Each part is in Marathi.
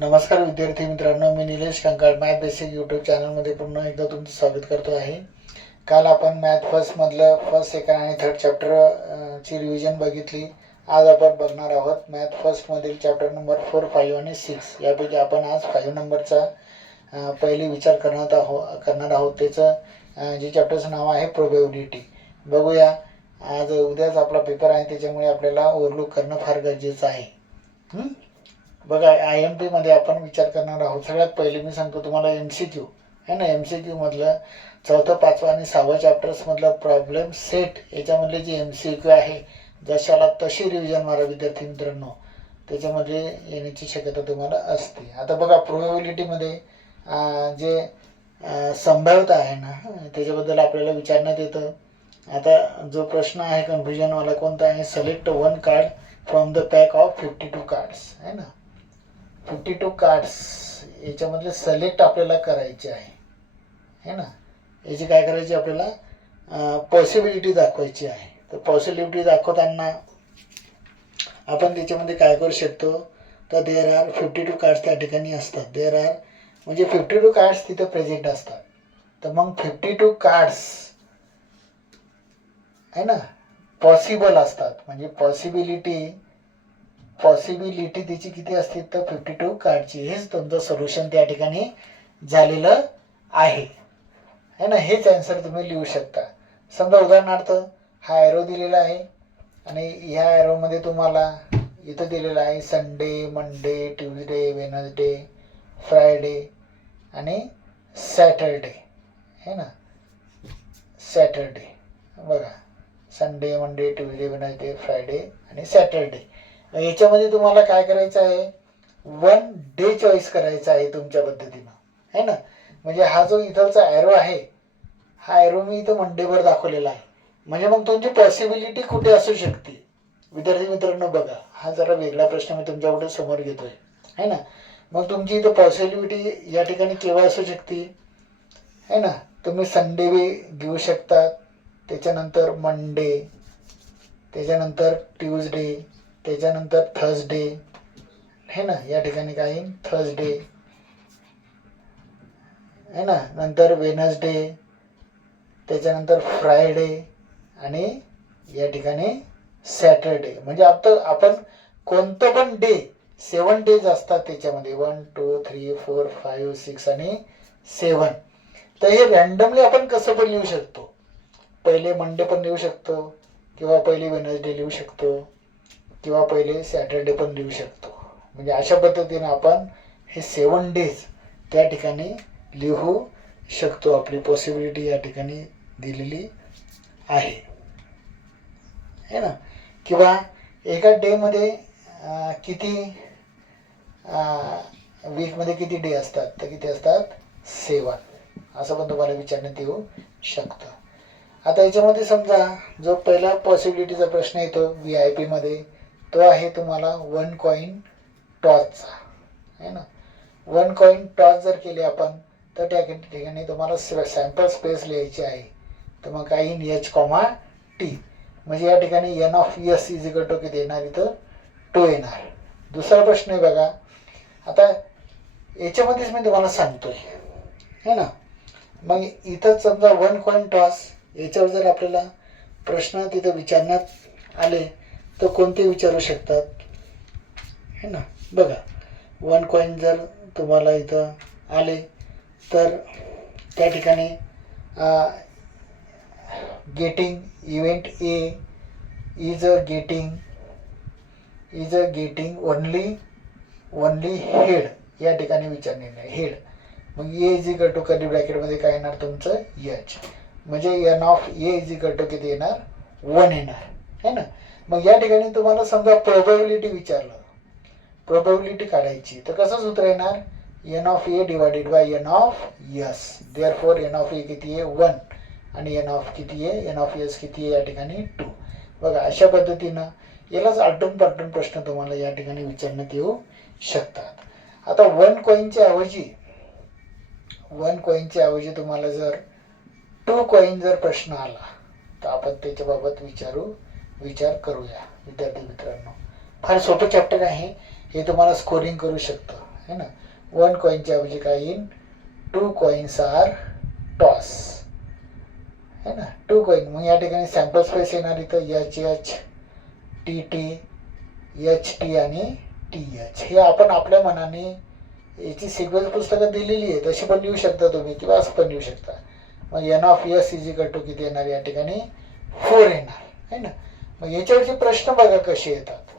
नमस्कार विद्यार्थी मित्रांनो, मी Nilesh Kankal math basic YouTube चॅनलमध्ये पुन्हा एकदा तुमचं स्वागत करतो आहे. काल आपण मॅथ फर्स्टमधलं फर्स्ट, सेकंड आणि थर्ड चॅप्टर ची रिव्हिजन बघितली. आज आपण बघणार आहोत मॅथ फर्स्टमधील चॅप्टर नंबर 4, 5 आणि 6. यापैकी आपण आज 5 नंबरचा पहिले विचार करणार आहोत. त्याचं जे चॅप्टरचं नाव आहे प्रोबॅबिलिटी. बघूया. आज उद्याच आपला पेपर आहे, त्याच्यामुळे आपल्याला ओव्हरलुक करणं फार गरजेचं आहे. बघा, IMP मध्ये आपण विचार करणार आहोत. सगळ्यात पहिले मी सांगतो तुम्हाला MCQ आहे ना. MCQ मधलं 4, 5 आणि 6 चॅप्टर्स मधलं प्रॉब्लेम सेट याच्यामधले जे MCQ आहे, जशाला तशी रिव्हिजन मारा विद्यार्थी मित्रांनो. त्याच्यामध्ये येण्याची शक्यता तुम्हाला असते. आता बघा, प्रोबॅबिलिटीमध्ये जे संभाव्यता आहे ना, त्याच्याबद्दल आपल्याला विचारण्यात येतं. आता जो प्रश्न आहे कन्फ्युजनवाला कोणता आहे, select one card from the pack of 52 cards आहे ना. 52 कार्ड्स याच्यामधले सिलेक्ट आपल्याला करायचे आहे ना. याची काय करायची, आपल्याला पॉसिबिलिटी दाखवायची आहे. तर पॉसिबिलिटी दाखवताना आपण त्याच्यामध्ये काय करू शकतो, तर देअर आर 52 कार्ड्स त्या ठिकाणी असतात. देअर आर म्हणजे 52 कार्ड्स तिथं प्रेझेंट असतात. तर मग 52 कार्ड्स आहे ना पॉसिबल असतात. म्हणजे पॉसिबिलिटी त्याची किती असते, तर 52 कार्डची. हेच तुमचं सोल्युशन त्या ठिकाणी झालेलं आहे ना. हेच आन्सर तुम्ही लिहू शकता. समजा उदाहरणार्थ हा ॲरो दिलेला आहे आणि ह्या ॲरोमध्ये तुम्हाला इथं दिलेलं आहे Sunday, Monday, Tuesday, Wednesday, Friday आणि सॅटरडे आहे ना. सॅटरडे बघा, Sunday, Monday, Tuesday, Wednesday, Friday आणि सॅटरडे. याच्यामध्ये तुम्हाला काय करायचं आहे, वन डे चॉईस करायचा आहे तुमच्या पद्धतीनं आहे ना. म्हणजे हा जो इथलचा ॲरो आहे, हा ॲरो मी इथं मंडेवर दाखवलेला आहे. म्हणजे मग तुमची पॉसिबिलिटी कुठे असू शकते विद्यार्थी मित्रांनो. बघा, हा जरा वेगळा प्रश्न मी तुमच्यापुढे समोर घेतोय आहे ना. मग तुमची इथं पॉसिबिलिटी या ठिकाणी केव्हा असू शकते आहे ना. तुम्ही संडे घेऊ शकता, त्याच्यानंतर मंडे, त्याच्यानंतर ट्यूजडे, त्याच्यानंतर थर्सडे है ना. या ठिकाणी काय, थर्सडे है ना. नंतर वेनसडे, त्याच्यानंतर फ्रायडे आणि या ठिकाणी सॅटरडे. म्हणजे आपण कोणतं पण डे, 7 डेज असतात त्याच्यामध्ये. 1, 2, 3, 4, 5, 6 आणि 7. तर हे रॅन्डमली आपण कसं पण लिहू शकतो. पहिले मंडे पण लिहू शकतो, किंवा पहिले वेनसडे लिहू शकतो, किंवा पहिले सॅटरडे पण लिहू शकतो. म्हणजे अशा पद्धतीने आपण हे 7 डेज त्या ठिकाणी लिहू शकतो. आपली पॉसिबिलिटी या ठिकाणी दिलेली आहे ना. किंवा एका डेमध्ये किती, वीकमध्ये किती डे असतात, तर किती असतात, 7. असं पण तुम्हाला विचारण्यात येऊ शकतं. आता याच्यामध्ये समजा जो पहिला पॉसिबिलिटीचा प्रश्न येतो VIP मध्ये, तो आहे तुम्हाला 1 कॉईन टॉसचा आहे ना. 1 कॉईन टॉस जर केले आपण, तर त्या ठिकाणी तुम्हाला सॅम्पल स्पेस लिहायची आहे. तर मग काही H, T. म्हणजे या ठिकाणी N(S) किती येणार, इथं 2 येणार. दुसरा प्रश्न आहे बघा. आता याच्यामध्येच मी तुम्हाला सांगतोय है ना. मग इथं समजा 1 कॉईन टॉस याच्यावर जर आपल्याला प्रश्न तिथं विचारण्यात आले, तर कोणते विचारू शकतात है ना. बघा, 1 कॉईन जर तुम्हाला इथं आले, तर त्या ठिकाणी getting event A is a getting only head या ठिकाणी विचारलेलं आहे, हेड. मग A is equal to curly ब्रॅकेटमध्ये काय येणार तुमचं, H. म्हणजे N(A) इज इक्वल टू किती येणार, 1 येणार है ना. मग या ठिकाणी तुम्हाला समजा प्रोबॅबिलिटी विचारलं, प्रोबॅबिलिटी काढायची, तर कसं सूत्र येणार, N(A) divided by N(S). Therefore N(A) किती आहे, 1 आणि किती आहे, N(S) किती आहे या ठिकाणी, 2. बघा, अशा पद्धतीनं यालाच आलटून पालटून प्रश्न तुम्हाला या ठिकाणी विचारण्यात येऊ शकतात. आता 1 कॉईनच्या ऐवजी तुम्हाला जर 2 कॉईन जर प्रश्न आला, तर आपण त्याच्याबाबत विचार करूया विद्यार्थी मित्रांनो. फार सोपं चॅप्टर आहे हे, तुम्हाला स्कोरिंग करू शकतं है ना. 1 कॉईनच्या ऐवजी काय येईल, 2 कॉईन्स आर टॉस, है ना. 2 कॉईन. मग या ठिकाणी सॅम्पल स्पेस येणार इथं H H, T T, H T आणि टी एच. हे आपण आपल्या मनाने याची सिक्वेन्स पुस्तकात दिलेली आहे, तशी पण लिहू शकता तुम्ही किंवा असं पण लिहू शकता. मग N of S is equal to किती येणार या ठिकाणी, 4 येणार, है ना. मग याच्यावरचे प्रश्न बघा कसे येतात.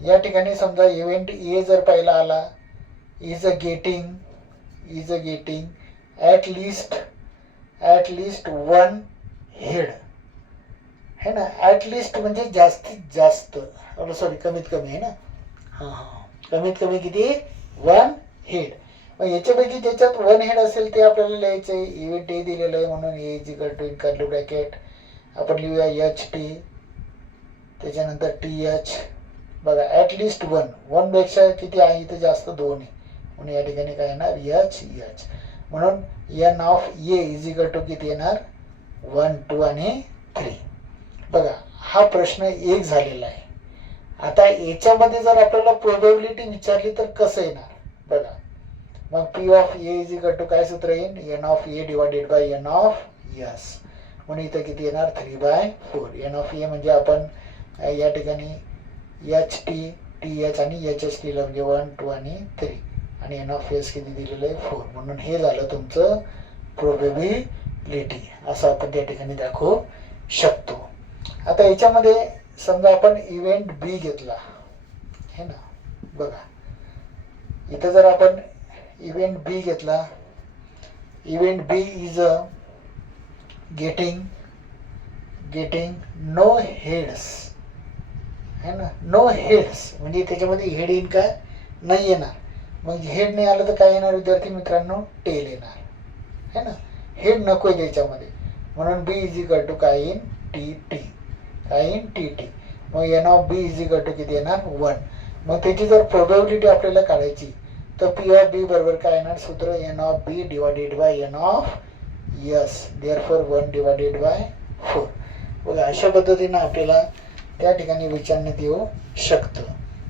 या ठिकाणी समजा इव्हेंट ए जर पहिला आला, is a getting at least 1 head, है ना. ॲट लिस्ट म्हणजे जास्तीत जास्त, सॉरी कमीत कमी, आहे ना. कमीत कमी किती, 1 हेड. मग याच्यापैकी ज्याच्यात 1 हेड असेल ते आपल्याला लिहायचं आहे. इव्हेंट ए दिलेलं आहे म्हणून A is equal to in curly bracket आपण लिहूया एच टी, त्याच्यानंतर टी एच. बघा ॲटलिस्ट 1 पेक्षा किती आहे इथं जास्त, 2 आहे म्हणून या ठिकाणी काय येणार, एच एच. म्हणून N of A is equal to किती येणार, 1 2 आणि 3. बघा हा प्रश्न 1 झालेला आहे. आता याच्यामध्ये जर आपल्याला प्रोबॅबिलिटी विचारली तर कसं येणार बघा. मग P of A is equal to काय सूत्र येईल, N of A divided by N of S. म्हणून इथं किती येणार, 3/4. एन ऑफ ए म्हणजे आपण या ठिकाणी एच टी, टी एच आणि एच एच टीला म्हणजे 1 2 आणि 3 आणि एन ऑफ एस किती दिलेलं आहे, 4. म्हणून हे झालं तुमचं प्रोबॅबिलिटी, असं आपण त्या ठिकाणी दाखवू शकतो. आता याच्यामध्ये समजा आपण इव्हेंट बी घेतला, है ना. बघा इथं जर आपण इव्हेंट बी घेतला, event B is a getting no heads, है ना. नो हेड्स म्हणजे त्याच्यामध्ये हेड येईन का, नाही येणार. मग हेड नाही आलं तर काय येणार विद्यार्थी मित्रांनो, टेल येणार, है ना. हेड नको आहे त्याच्यामध्ये म्हणून बी इज इक्वल टू काय येईन, टी टी, काय येईन, टी टी. मग N of B is equal to किती येणार, 1. मग त्याची जर प्रोबॅबिलिटी आपल्याला काढायची तर पी ऑफ बी बरोबर काय येणार सूत्र, N of B divided by N of S, therefore 1 divided by 4. बघा अशा पद्धतीनं आपल्याला त्या ठिकाणी विचारण्यात येऊ शकतं.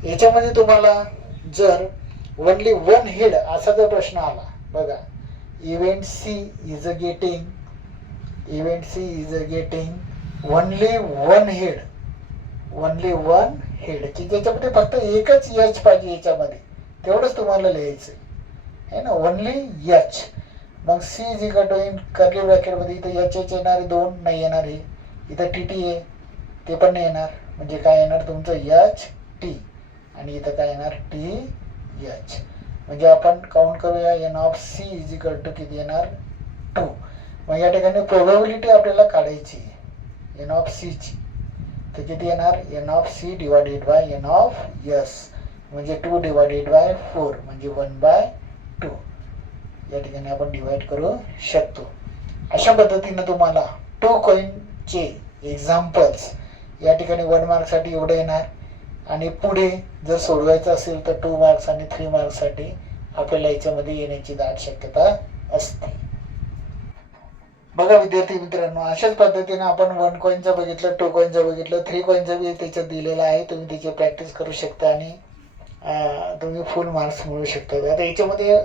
याच्यामध्ये तुम्हाला जर ओनली 1 हेड असा जर प्रश्न आला, बघा event C is a getting only 1 head, की ज्याच्यामध्ये फक्त एकच एच पाहिजे याच्यामध्ये, तेवढंच तुम्हाला लिहायचं आहे ना, ओनली एच. मग C is equal to in curly ब्रॅकेटमध्ये इथं एच एच येणार आहे, 2 नाही येणार आहे. इथं टी टी आहे ते पण नाही येणार, म्हणजे काय येणार तुमचं एच टी आणि इथं काय येणार टी एच. म्हणजे आपण काउंट करूया, N of C is equal to किती येणार, 2. मग या ठिकाणी प्रोबॅबिलिटी आपल्याला काढायची एन ऑफ सीची, तर किती येणार, N of C divided by N of S म्हणजे 2 डिवायडेड बाय 4 म्हणजे 1/2. या ठिकाणी आपण डिवाइड करू शकतो. अशा पद्धतीनं तुम्हाला 2 कॉईनचे एक्झाम्पल्स या ठिकाणी 1 मार्कसाठी एवढं येणार आणि पुढे जर सोडवायचं असेल तर 2 मार्क्स आणि 3 मार्क्ससाठी आपल्याला याच्यामध्ये येण्याची दाट शक्यता असते. बघा विद्यार्थी मित्रांनो, अशाच पद्धतीने आपण 1 कॉईनचं बघितलं, 2 कॉईनचं बघितलं, 3 कॉईनचं बी त्याच्यात दिलेलं आहे. तुम्ही त्याची प्रॅक्टिस करू शकता आणि तुम्ही फुल मार्क्स मिळू शकता. आता याच्यामध्ये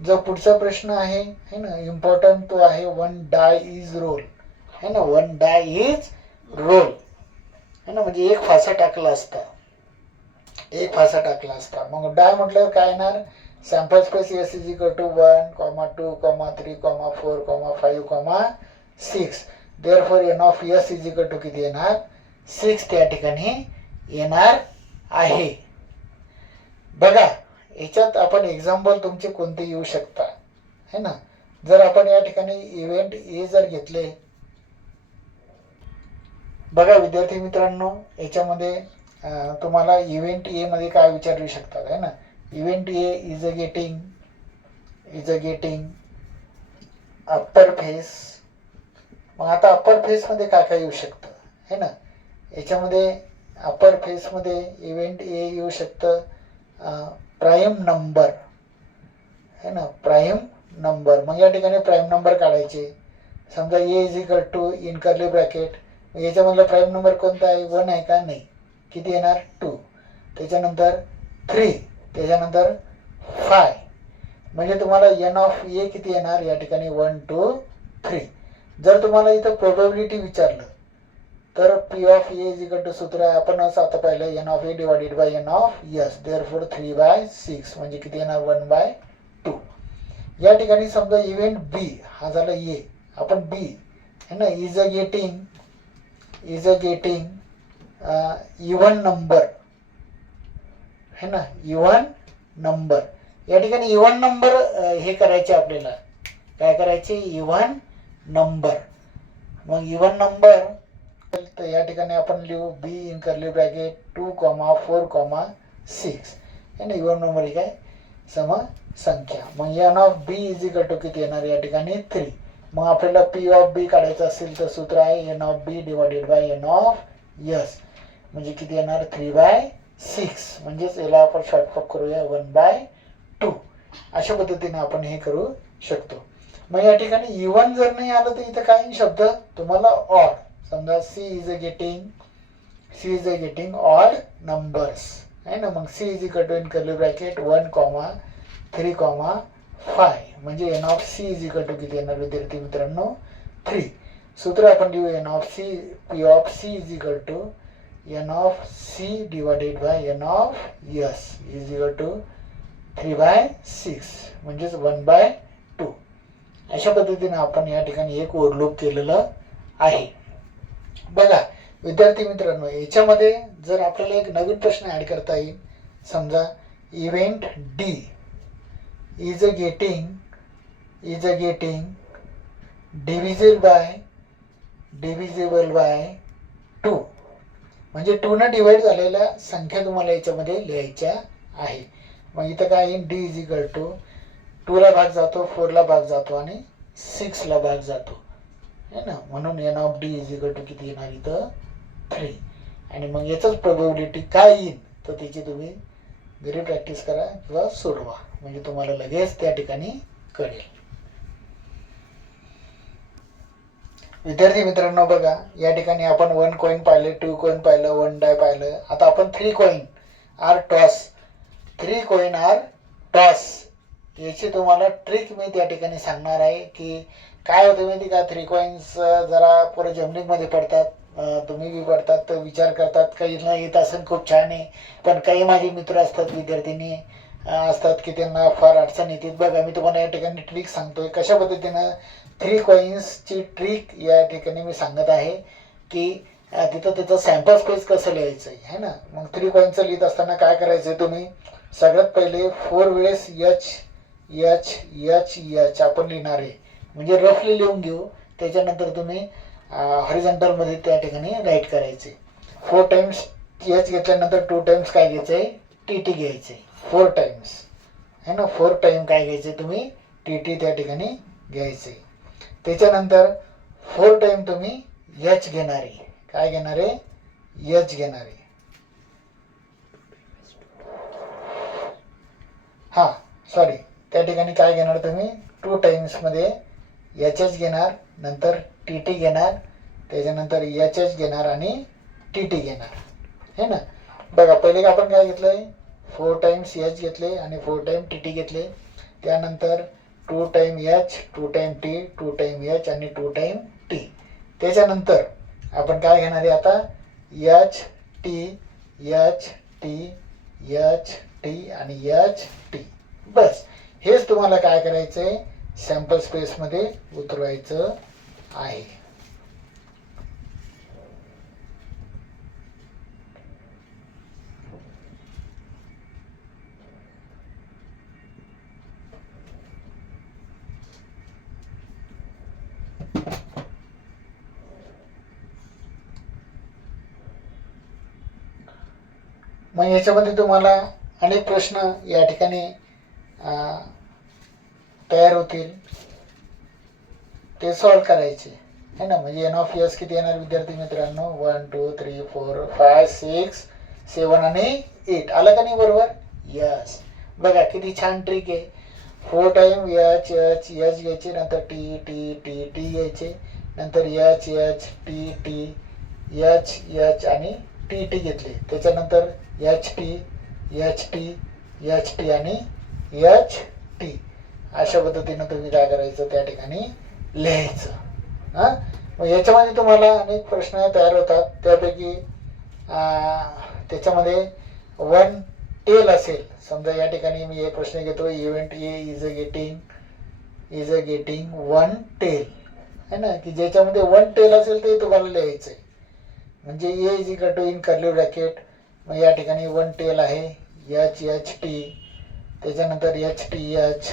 जो पुढचा प्रश्न आहे ना इम्पॉर्टंट, तो आहे 1 डाय इज रोल, है ना. 1 डाय इज रोल, है ना, म्हणजे 1 फासा टाकला असता. मग डाय म्हटल्यावर काय येणार, sample space S is equal to 1, 2, 3, 4, 5, 6. Therefore N of S is equal to किती येणार, 6 त्या ठिकाणी येणार आहे. बघा याच्यात आपण एक्झाम्पल तुमचे कोणते येऊ शकता, है ना. जर आपण या ठिकाणी इव्हेंट ए जर घेतले, बघा विद्यार्थी मित्रांनो, याच्यामध्ये तुम्हाला इव्हेंट ए मध्ये काय विचारू शकतात, है ना. Event A is a getting upper face. मग आता अप्पर फेसमध्ये काय काय येऊ शकतं, है ना. याच्यामध्ये अप्पर फेसमध्ये इव्हेंट ए येऊ शकतं प्राईम नंबर, है ना, प्राईम नंबर. मग या ठिकाणी प्राईम नंबर काढायचे. समजा A is equal to in curly bracket, याच्यामधला प्राईम नंबर कोणता आहे, 1 आहे का, नाही. किती येणार, 2. त्याच्यानंतर 3, त्याच्यानंतर फाय. म्हणजे तुम्हाला एन ऑफ ए किती येणार या ठिकाणी 1 2 3. जर तुम्हाला इथं प्रोबॅबिलिटी विचारलं तर P of A is equal to सूत्र आहे आपण असं आता पाहिलं N of A divided by N of S, therefore 3/6 म्हणजे किती येणार 1/2. या ठिकाणी समजा इव्हेंट बी हा झाला ए, आपण बी है ना is a getting even number है ना, इव्हन नंबर. या ठिकाणी इव्हन नंबर हे करायचे आपल्याला, काय करायचे इव्हन नंबर. मग इव्हन नंबर तर या ठिकाणी आपण लिहू बी इन कर्ली ब्रॅकेट 2,4,6 है ना, इव्हन नंबर ही काय सम संख्या. मग N of B is equal to किती येणार या ठिकाणी 3. मग आपल्याला पी ऑफ बी काढायचं असेल तर सूत्र आहे N of B divided by N of S, म्हणजे किती येणार 3/6. म्हणजेच याला आपण शॉर्टकट करूया 1/2. अशा पद्धतीने आपण हे करू शकतो. मग या ठिकाणी इव्हन जर नाही आलं तर इथं काही शब्द तुम्हाला ऑड, समजा C is a getting odd numbers है ना. मग C is equal to in curly bracket 1,3,5 म्हणजे N of C is equal to किती येणार विद्यार्थी मित्रांनो 3. सूत्र आपण लिहू N of C, P of C is equal to N of C divided by N of S is equal to 3/6 म्हणजेच 1/2. अशा पद्धतीने आपण या ठिकाणी एक ओर लूप केलेलं आहे. बघा विद्यार्थी मित्रांनो, याच्यामध्ये जर आपल्याला एक नवीन प्रश्न ऍड करता येईल. समजा event D is a getting divisible by 2 म्हणजे 2 ने डिवाइड झालेल्या संख्या तुम्हाला याच्यामध्ये लिहायच्या आहे. मग इथं काय येईल डी इज इक्वल टू 2 ला भाग जातो, 4 ला भाग जातो आणि 6 ला भाग जातो है ना. म्हणून N of D is equal to किती येणार इथं 3. आणि मग याचंच प्रोबॅबिलिटी काय येईल तर त्याची तुम्ही घरी प्रॅक्टिस करा किंवा सोडवा, म्हणजे तुम्हाला लगेच त्या ठिकाणी कळेल. विद्यार्थी मित्रांनो बघा या ठिकाणी आपण 1 कॉइन पाहिले, 2 कॉइन पाहिलं, 1 डाय पाहिलं. आता आपण 3 coin are toss, 3 coin are toss याची तुम्हाला ट्रिक मी त्या ठिकाणी सांगणार आहे. की काय होतं माहिती का, 3 कॉइन्स जरा पुढे जमनिंगमध्ये पडतात, तुम्ही बी पडतात तर विचार करतात काही न येत असेल खूप छान आहे, पण काही माझे मित्र असतात विद्यार्थ्यांनी असतात की त्यांना फार अडचण येते. बघा मी तुम्हाला या ठिकाणी ट्रिक सांगतोय कशा पद्धतीनं 3 कॉइन्सची ट्रिक या ठिकाणी मी सांगत आहे. की तिथं त्याचं सॅम्पल स्पेस कसं लिहायचं आहे ना. मग 3 कॉइन्सचं लिहित असताना काय करायचं तुम्ही सगळ्यात पहिले 4 वेळेस एच एच एच एच आपण लिहिणार आहे, म्हणजे रफली लिहून घेऊ. त्याच्यानंतर तुम्ही हॉरिझॉन्टलमध्ये त्या ठिकाणी राईट करायचे. 4 टाइम्स एच घेतल्यानंतर 2 टाइम्स काय घ्यायचं आहे टी टी घ्यायचं आहे 4 टाइम्स है ना. 4 टाइम काय घ्यायचं आहे तुम्ही टी टी त्या ठिकाणी घ्यायचं आहे. त्याच्यानंतर 4 टाइम तुम्ही एच घेणार आहे, काय घेणार आहे एच घेणार आहे. हां सॉरी, त्या ठिकाणी काय घेणार तुम्ही 2 टाइम्समध्ये एच एच घेणार, नंतर टी टी घेणार, त्याच्यानंतर एच एच घेणार आणि टी टी घेणार है ना. बघा पहिले आपण काय घेतलंय 4 टाइम्स एच घेतले आणि 4 टाइम टी टी घेतले. त्यानंतर 2 time H, 2 time T, 2 time H आणि 2 टाइम टी. त्याच्यानंतर आपण काय घेणार आहे आता H T H T H T आणि एच टी. बस हेच तुम्हाला काय करायचं आहे सॅम्पल स्पेसमध्ये उतरवायचं आहे. मग याच्यामध्ये तुम्हाला अनेक प्रश्न या ठिकाणी तयार होतील, ते सॉल्व करायचे है ना. म्हणजे एन ऑफ एस किती येणार विद्यार्थी मित्रांनो 1 2 3 4 5 6 7 आणि 8. आलं का नाही बरोबर. यस. बघा किती छान ट्रिक आहे. 4 टाइम एच एच एच घ्यायचे, नंतर टी टी टी टी घ्यायचे, नंतर H H T T H H आणि टी टी घेतले. त्याच्यानंतर H T H T H T आणि एच टी अशा पद्धतीनं तुम्ही काय करायचं त्या ठिकाणी लिहायचं. हां, मग याच्यामध्ये तुम्हाला अनेक प्रश्न तयार होतात. त्यापैकी त्याच्यामध्ये वन टेल असेल. समजा या ठिकाणी मी एक प्रश्न घेतो, event A is a getting one tail, है ना, की ज्याच्यामध्ये वन टेल असेल ते तुम्हाला लिहायचं आहे. म्हणजे A is equal to in curly bracket, मग या ठिकाणी वन टेल आहे एच एच टी, त्याच्यानंतर एच टी एच,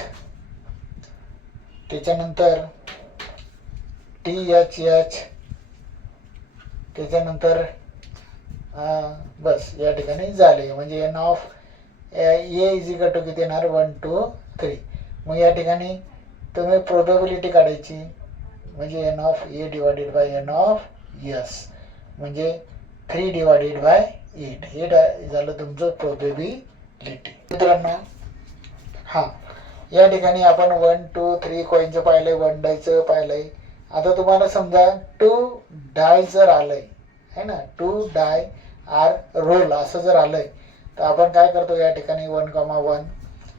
त्याच्यानंतर टी एच एच, त्याच्यानंतर बस या ठिकाणी झाले. म्हणजे N of A is equal to किती येणार 1 2 3. मग या ठिकाणी तुम्ही प्रोबॅबिलिटी काढायची. म्हणजे N of A divided by N of S, म्हणजे 3 डिवायडेड बाय 8. हे झालं तुमचं प्रोबॅबिलिटी. मित्रांनो हां, या ठिकाणी आपण 1 2 3 कॉईनचं पाहिलंय, 1 डायचं पाहिलंय. आता तुम्हाला समजा 2 डाय जर आलंय, है ना, 2 डाय आर रोल असं जर आलंय, तर आपण काय करतो या ठिकाणी 1, 1,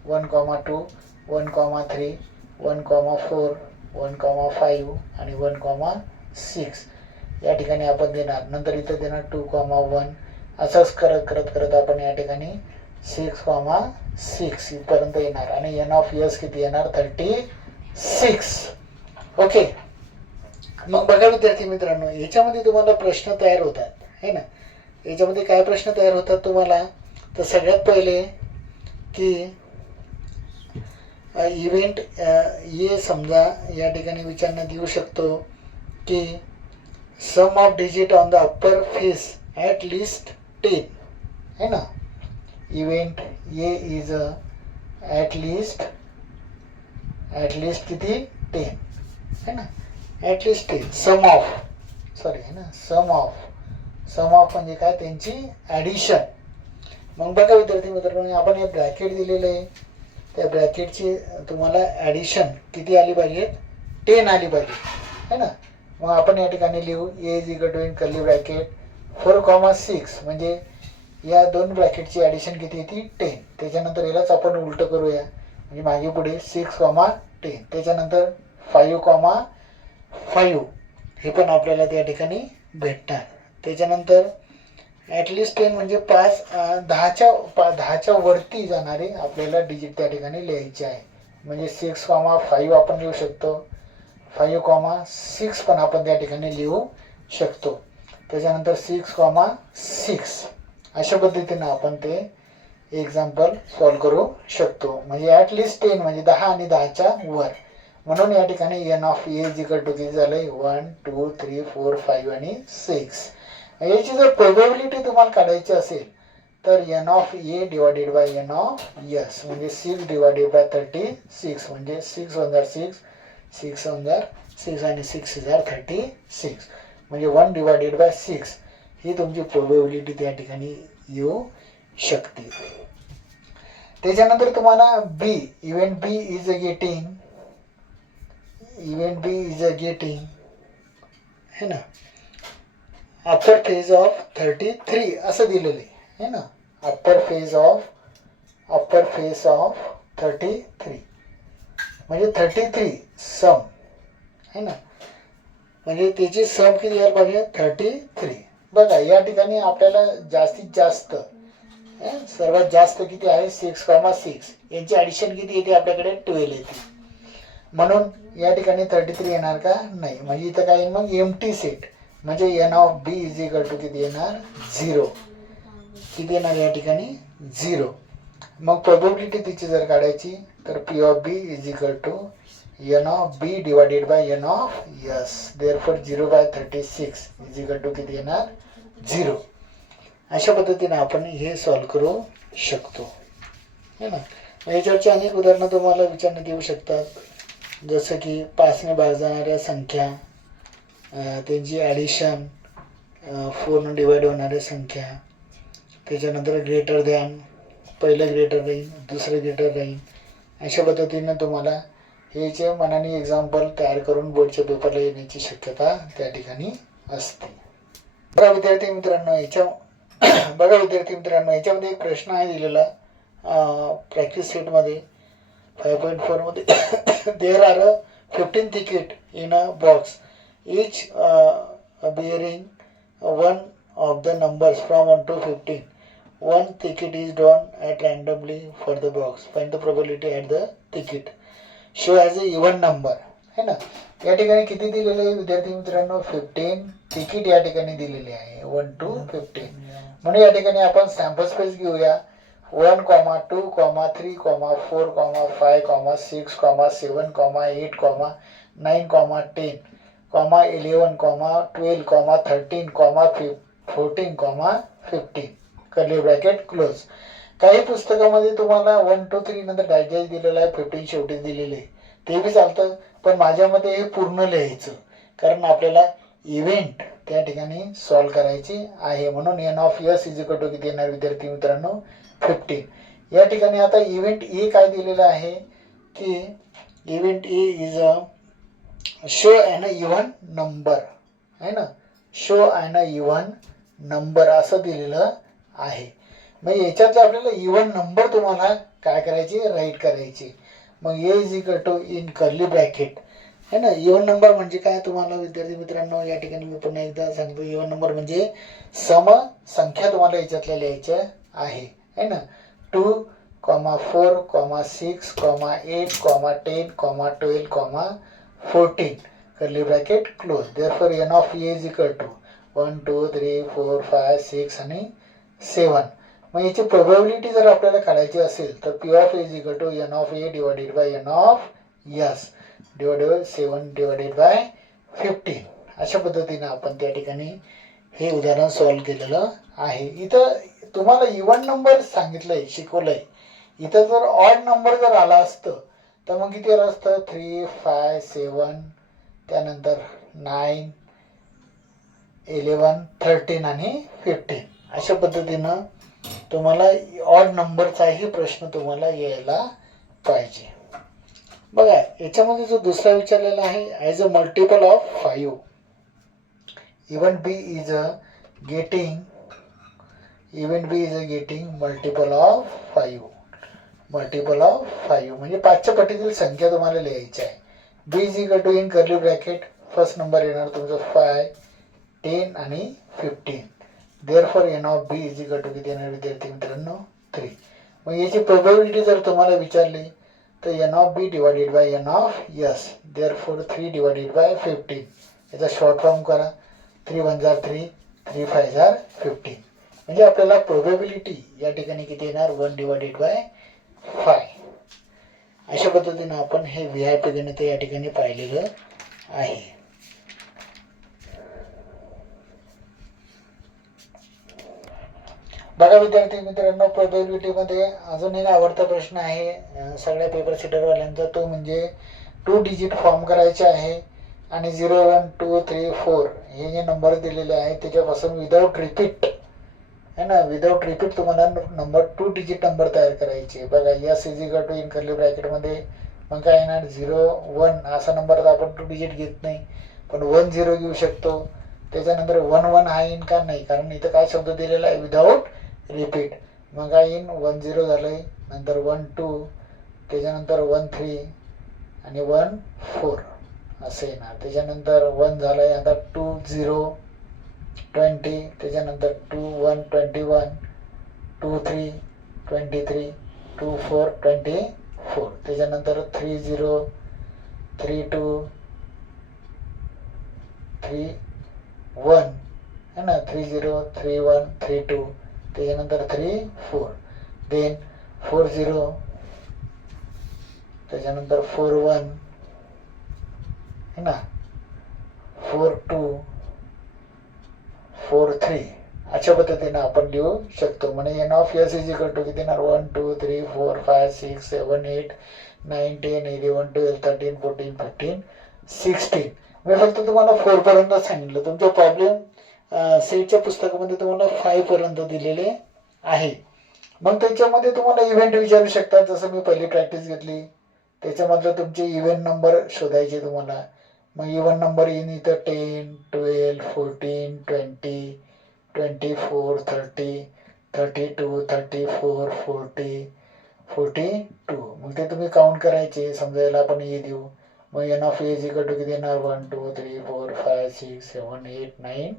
1, 2, 1, 3, 1, 4, 1, 5 आणि 1, 6 या ठिकाणी आपण देणार. नंतर इथं देणार 2, 1 असंच करत करत करत आपण या ठिकाणी 6, 6 इथपर्यंत येणार. आणि एन ऑफ एस किती येणार 36. ओके, मग बघा विद्यार्थी मित्रांनो, याच्यामध्ये तुम्हाला प्रश्न तयार होतात, है ना. याच्यामध्ये काय प्रश्न तयार होतात तुम्हाला, तर सगळ्यात पहिले की इव्हेंट ये समजा या ठिकाणी विचारण्यात येऊ शकतो की sum of digit on the upper face at least 10, है ना. इव्हेंट ये इज ॲट लिस्ट किती 10, है ना, ॲट लिस्ट 10. सम ऑफ म्हणजे काय, त्यांची ॲडिशन. मग बघा विद्यार्थी मित्रांनो, आपण हे ब्रॅकेट दिलेलं आहे, त्या ब्रॅकेटची तुम्हाला ॲडिशन किती आली पाहिजे 10 आली पाहिजे, है ना. मग आपण या ठिकाणी लिहू A is equal to in curly bracket 4, 6 म्हणजे या दोन ब्रॅकेटची ॲडिशन किती येते 10. त्याच्यानंतर यालाच आपण उलटं करूया, म्हणजे मागे पुढे 6, 10. त्याच्यानंतर 5, 5 हे पण आपल्याला त्या ठिकाणी भेटणार. त्याच्यानंतर ॲटलिस्ट 10 म्हणजे 10च्या वरती जाणारे आपल्याला डिजिट त्या ठिकाणी लिहायचे आहे. म्हणजे 6, 5 आपण लिहू शकतो, 5, 6 पण आपण त्या ठिकाणी लिहू शकतो. त्याच्यानंतर 6, 6 अशा पद्धतीनं आपण ते एक्झाम्पल सॉल्व करू शकतो. म्हणजे ॲटलिस्ट 10 म्हणजे 10 आणि 10च्या वर. म्हणून या ठिकाणी N of A is equal to किती झालंय 1 2 3 4 5 आणि 6. याची जर प्रोबॅबिलिटी तुम्हाला काढायची असेल तर N of A divided by N of S, म्हणजे 6 डिवायडेड बाय 36, म्हणजे 6 1 6, 6 1 6 आणि 6 36, म्हणजे 1 डिवायडेड बाय 6 ही तुमची प्रोबॅबिलिटी त्या ठिकाणी येऊ शकते. त्याच्यानंतर तुम्हाला B, event B is a getting, है ना, अप्पर फेज ऑफ 33 असं दिलेलं आहे, है ना. अप्पर फेज ऑफ 33 म्हणजे 33 सम, है ना, म्हणजे त्याची सम किती यायला पाहिजे 33. बघा या ठिकाणी आपल्याला जास्तीत जास्त सर्वात जास्त किती आहे 6, 6 यांची ॲडिशन किती येते आपल्याकडे 12 येते. म्हणून या ठिकाणी 33 येणार का नाही. म्हणजे इथं काय येईल मग एम्प्टी सेट, म्हणजे N of B is equal to किती येणार 0. किती येणार या ठिकाणी 0. मग प्रोबॅबिलिटी तिची जर काढायची तर P of B is equal to N of B divided by N of S. Therefore 0/36 is equal to किती येणार 0. अशा पद्धतीने आपण हे सॉल्व करू शकतो, है ना. याच्यावरची अनेक उदाहरणं तुम्हाला विचारण्यात येऊ शकतात, जसं की 5ने भाग जाणाऱ्या संख्या, त्यांची ॲडिशन, 4ने डिवाइड होणाऱ्या संख्या, त्याच्यानंतर ग्रेटर दॅन, पहिलं ग्रेटर राहील दुसरं ग्रेटर राहील. अशा पद्धतीनं तुम्हाला हेचे मनाने एक्झाम्पल तयार करून बोर्डच्या पेपरला येण्याची शक्यता त्या ठिकाणी असते. बघा विद्यार्थी मित्रांनो, याच्यामध्ये एक प्रश्न आहे दिलेला प्रॅक्टिस सेटमध्ये, 5.4 मध्ये there are 15 ticket in a box, each bearing one of the numbers from 1 to 15. One ticket is drawn at randomly for the box. Find the probability at the ticket. Show as a even number. है ना. या ठिकाणी किती दिलेले आहे विद्यार्थी मित्रांनो? 15 तिकीट या ठिकाणी दिलेले आहे 1 to 15. म्हणून या ठिकाणी आपण सॅम्पल स्पेस घेऊया. 1, 2, 3, 4, 5, 6, 7, 8, 9, 10, 11, 12, 13, 14, 15. Curly bracket close. काही पुस्तकामध्ये तुम्हाला 1 to 3 नंतर डायजेस्ट दिलेला आहे, 15 शेवटी दिलेले आहे, ते बी चालतं. पण माझ्यामध्ये हे पूर्ण लिहायचं, कारण आपल्याला इव्हेंट त्या ठिकाणी सॉल्व करायची आहे. म्हणून N of S is equal to किती येणार विद्यार्थी मित्रांनो? 15. या ठिकाणी आता इव्हेंट ए काय दिलेलं आहे की event A is a show an even number, आहे ना. शो अॅन इव्हन नंबर असं दिलेलं आहे. मग याच्यात आपल्याला इव्हन नंबर तुम्हाला काय करायची? राईट करायची. मग A is equal to in curly bracket, है ना. इव्हन नंबर म्हणजे काय तुम्हाला विद्यार्थी मित्रांनो या ठिकाणी मी पुन्हा एकदा सांगतो. इव्हन नंबर म्हणजे सम संख्या तुम्हाला याच्यातल्या लिहायच्या आहे, है ना. 2, 4, 6, 8, 10, 12, 14 curly bracket close. Therefore N of A is equal to 1, 2, 3, 4, 5, 6 आणि 7. मग याची प्रोबॅबिलिटी जर आपल्याला काढायची असेल तर P of A is equal to N of A divided by N of S divided by 7 divided by 15. अशा पद्धतीने आपण त्या ठिकाणी हे उदाहरण सॉल्व केलेलं आहे. इथं तुम्हाला इव्हन नंबर सांगितलंय, शिकवलंय. इथं जर ऑड नंबर जर आला असतं तर मग किती आलं असतं? 3, 5, 7, त्यानंतर 9, 11, 13 आणि 15. अशा पद्धतीनं तुम्हाला ऑड नंबरचाही प्रश्न तुम्हाला यायला पाहिजे. बघा याच्यामध्ये जो दुसरा विचारलेला आहे as a multiple of 5. Event B is a getting multiple of 5. Multiple of 5 म्हणजे 5च्या पटीतील संख्या तुम्हाला लिहायची आहे. B is equal to in curly bracket first number येणार तुमचं 5, 10 आणि 15. Therefore N of B is equal to किती येणार विद्यार्थी मित्रांनो? 3. मग याची प्रोबॅबिलिटी जर तुम्हाला विचारली तर N of B divided by N of S. Therefore 3 divided by 15. याचा शॉर्ट फॉर्म करा. 3 1 जार 3, 3 5 जार 15. म्हणजे आपल्याला प्रोबॅबिलिटी या ठिकाणी किती येणार? 1 डिवायडेड बाय 5. अशा पद्धतीनं आपण हे VIP गणित या ठिकाणी पाहिलेलं आहे. बघा विद्यार्थी मित्रांनो, प्रोबॅबिलिटीमध्ये अजून एक आवडता प्रश्न आहे सगळ्या पेपर सीटरवाल्यांचा, तो म्हणजे 2 डिजिट फॉर्म करायचे आहे आणि 0, 1, 2, 3, 4 हे जे नंबर दिलेले आहेत त्याच्यापासून विदाऊट रिपीट, है ना, विदाऊट रिपीट तुम्हाला नंबर 2 डिजिट नंबर तयार करायचे. बघा S is equal to in curly ब्रॅकेटमध्ये मग काय येणार? 0, 1 असा नंबर तर आपण 2 डिजिट घेत नाही, पण 1, 0 घेऊ शकतो. त्याच्यानंतर 1, 1 हा येईन का? नाही, कारण इथं काय शब्द दिलेला आहे? Without repeat. मग काय येईन? 1, 0 झालं आहे, नंतर 1, 2, त्याच्यानंतर 1, 3 आणि 1, 4 असं येणार. त्याच्यानंतर 1 झालं आहे, आता 2, 0, 20, त्याच्यानंतर 2, 1, 21, 2, 3, 23, 2, 4, 24, त्याच्यानंतर 3, 0, 3, 2, 3, 1 है ना, 3, 0, 3, 1, 3, 2, त्याच्यानंतर 3, 4, देन 4, 0, त्याच्यानंतर 4, 1 है ना, 4, 2, 4, 3 अशा पद्धतीने आपण लिहू शकतो. म्हणजे N of S is equal to किती येणार? 1, 2, 3, 4, 5, 6, 7, 8, 9, 10, 11, 12, 13, 14, 15, 16. मी फक्त तुम्हाला 4 पर्यंत सांगितलं. तुमच्या प्रॉब्लेम सेटच्या पुस्तकामध्ये तुम्हाला 5 पर्यंत दिलेले आहे. मग त्याच्यामध्ये तुम्हाला इव्हेंट विचारू शकतात. जसं मी पहिली प्रॅक्टिस घेतली त्याच्यामधलं तुमचे इव्हेंट नंबर शोधायचे तुम्हाला. मग इव्हन नंबर येईन इथं 10, 12, 14, 20, 24, 30, 32, 34, 40, 42. मग ते तुम्ही काउंट करायचे. समजा याला आपण ए देऊ. मग N of A is equal to किती येणार 1 2 3 4 5 6 7 8 9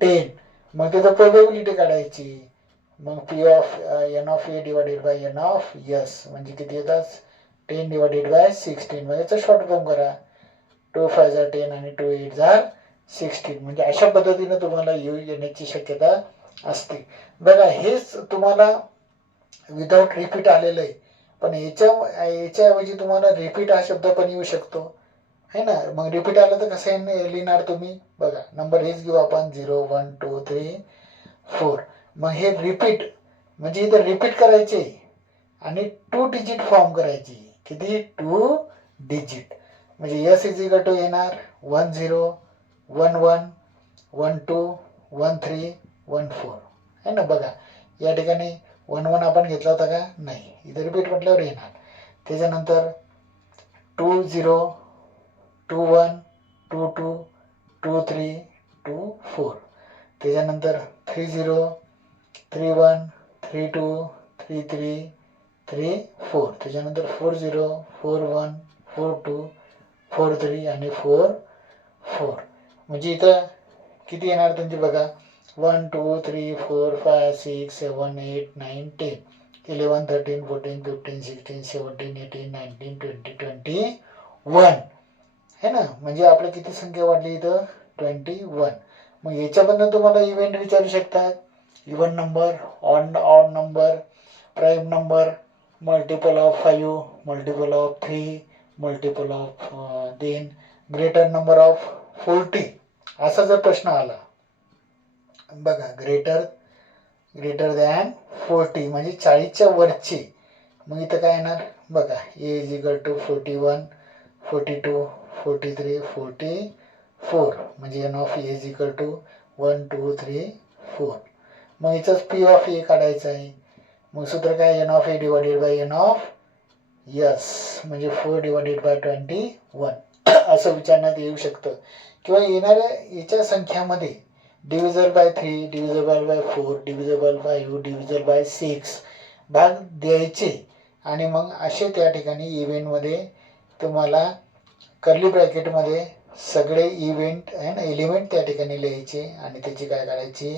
10. मग त्याचं प्रोबॅबिलिटी काढायची. मग P of N of A divided by N of S म्हणजे किती येतात 10 डिवायडेड बाय 16. म्हणजे याचा शॉर्ट फॉर्म करा. 2 5 जार 10 आणि 2 8 जार 16. म्हणजे अशा पद्धतीने तुम्हाला येण्याची शक्यता असते. बघा हेच तुम्हाला विदाउट रिपीट आलेलं आहे. पण याच्याऐवजी तुम्हाला रिपीट हा शब्द पण येऊ शकतो है ना. मग रिपीट आलं तर कसं लिहिणार तुम्ही बघा. नंबर हेच घेऊ आपण 0 1 2 3 4. मग हे रिपीट म्हणजे इथं रिपीट करायचे आणि 2 डिजिट फॉर्म करायची. किती 2 डिजिट. म्हणजे एस इज इक्वल टू येणार 1 0 1 1 1 2 1 3 1 4 है ना. बघा या ठिकाणी 1 1 आपण घेतला होता का नाही. इथं रिपीट म्हटल्यावर येणार. त्याच्यानंतर 2 0 2 1 2 2 2 3 2 4. त्याच्यानंतर 3 0 3 1 3 2 3 3 3 4. त्याच्यानंतर 4 0 4 1 4 2 4 3 आणि 4 4. म्हणजे इथं किती येणार तुमची बघा 1 2 3 4 5 6 7 8 9 10 11 13 14 15 16 17 18 19 20 21 है ना. म्हणजे आपलं किती संख्या वाढली इथं 21. मग याच्याबद्दल तुम्हाला इव्हेंट विचारू शकतात. Even number odd number prime number multiple of 5 multiple of 3 multiple of then greater number of 40. असा जर प्रश्न आला बघा ग्रेटर दॅन 40 म्हणजे 40च्या वरचे. मग इथं काय येणार बघा ए इज इक्वल टू 41 42 43 44. म्हणजे N of A is equal to 1 2 3 4. मग इथंच पी ऑफ ए काढायचं आहे. मग सूत्र काय n of A divided by N of S म्हणजे 4 डिवायडेड बाय 21 असं विचारण्यात येऊ शकतं. किंवा येणाऱ्या याच्या संख्यामध्ये डिव्हिजल बाय 3 डिव्हिजल बाय 4 डिव्हिजल बाय 5 डिव्हिजल बाय 6 भाग द्यायचे. आणि मग असे त्या ठिकाणी इव्हेंटमध्ये तुम्हाला कर्ली ब्रॅकेटमध्ये सगळे इव्हेंट आहे ना एलिमेंट त्या ठिकाणी लिहायचे आणि त्याची काय काढायची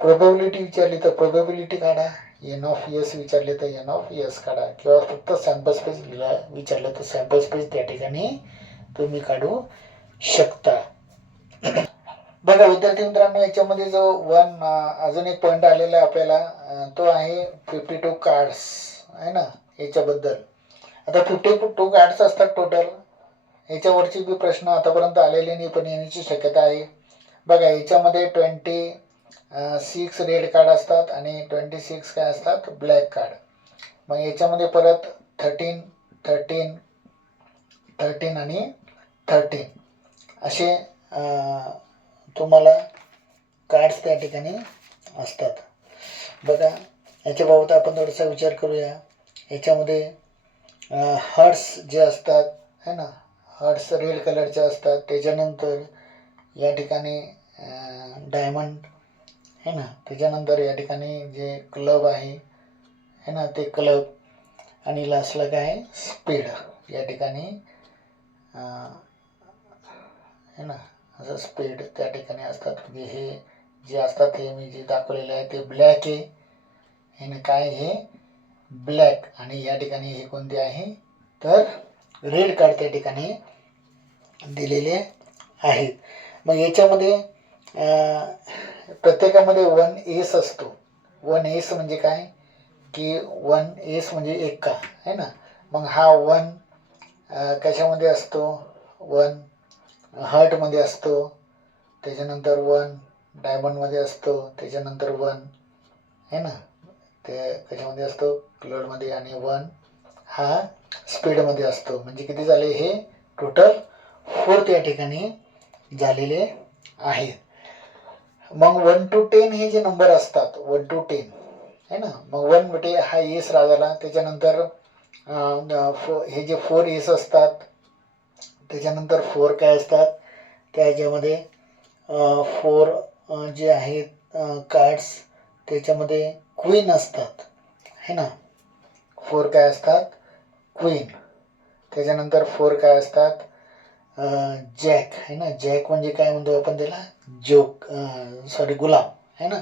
प्रोबॅबिलिटी विचारली तर प्रोबॅबिलिटी काढा. एन ऑफ एस विचारले तर एन ऑफ एस काढा. किंवा फक्त सॅम्पल स्पेस विचारलं तर सॅम्पल स्पेस त्या ठिकाणी तुम्ही काढू शकता. बघा विद्यार्थी मित्रांनो याच्यामध्ये जो अजून एक पॉईंट आलेला आहे आपल्याला तो आहे 52 कार्ड्स आहे ना. याच्याबद्दल आता 52 कार्ड्स असतात टोटल. याच्यावरची बी प्रश्न आतापर्यंत आलेले नाही पण येण्याची शक्यता आहे. बघा याच्यामध्ये 26 रेड कार्ड असतात आणि 26 काय असतात ब्लॅक कार्ड. मग याच्यामध्ये परत 13 13 13 आणि 13 असे तुम्हाला कार्ड्स त्या ठिकाणी असतात. बघा याच्याबाबत आपण थोडासा विचार करूया. याच्यामध्ये हार्ट्स जे असतात है ना हार्ट्स रेड कलरचे असतात. त्याच्यानंतर या ठिकाणी डायमंड है ना. त्याच्यानंतर या ठिकाणी जे क्लब आहे ना ते क्लब. आणि लास्टला काय स्पीड या ठिकाणी है ना असं स्पीड त्या ठिकाणी असतात. म्हणजे हे जे असतात हे मी जे दाखवलेलं आहे ते ब्लॅक आहे आणि काय हे ब्लॅक. आणि या ठिकाणी हे कोणते आहे तर रेड कार्ड त्या ठिकाणी दिलेले आहेत. मग याच्यामध्ये प्रत्येकामध्ये 1 एस असतो. 1 एस म्हणजे काय की 1 एस म्हणजे एक्का है ना. मग हा 1 कशामध्ये असतो 1 हार्टमध्ये असतो. त्याच्यानंतर 1 डायमंडमध्ये असतो. त्याच्यानंतर 1 है ना ते कशामध्ये असतो क्लोडमध्ये. आणि 1 हा स्पीडमध्ये असतो. म्हणजे किती झाले हे टोटल 4 त्या ठिकाणी झालेले आहेत. मग 1 to 10 हे जे नंबर असतात 1 to 10 है ना. मग 1 बटे हा एस राहिला. त्याच्यानंतर हे जे 4 एस असतात त्याच्यानंतर 4 काय असतात त्याच्यामध्ये 4 जे आहेत कार्ड्स त्याच्यामध्ये क्वीन असतात है ना. फोर काय असतात क्वीन. त्याच्यानंतर फोर काय असतात जॅक आहे ना. जॅक म्हणजे काय म्हणतो आपण त्याला जोक गुलाम आहे ना.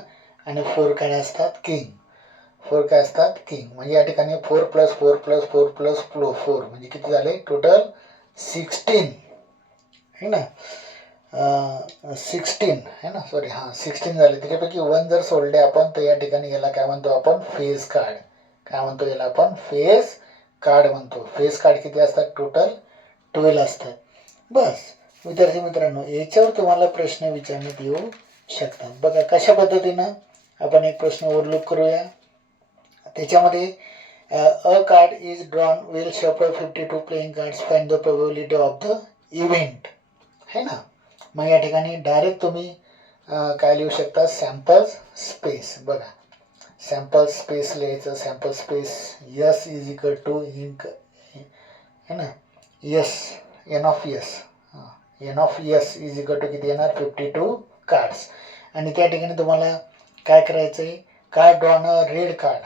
आणि फोर काय असतात किंग. फोर काय असतात किंग. म्हणजे या ठिकाणी 4 + 4 + 4 + 4 म्हणजे किती झाले टोटल 16 आहे ना. 16 आहे ना. सॉरी 16 झाले. त्याच्यापैकी 1 जर सोडले आपण तर या ठिकाणी याला काय म्हणतो आपण फेस कार्ड. काय म्हणतो याला आपण फेस कार्ड म्हणतो. फेस कार्ड किती असतात टोटल 12 असतात. बस विद्यार्थी मित्रांनो, याच्यावर तुम्हाला प्रश्न विचारण्यात येऊ शकतात. बघा कशा पद्धतीनं आपण एक प्रश्न ओव्हरलुक करूया. त्याच्यामध्ये अ card is drawn will shuffle 52 playing cards find the probability of the event है ना. मग या ठिकाणी डायरेक्ट तुम्ही काय लिहू शकता सॅम्पल स्पेस. बघा सॅम्पल स्पेस लिहायचं. Sample space S is equal to इंक है ना. S N of S is equal to किती येणार 52 कार्ड्स. आणि त्या ठिकाणी तुम्हाला काय करायचं आहे कार्ड ड्रॉन अ रेड कार्ड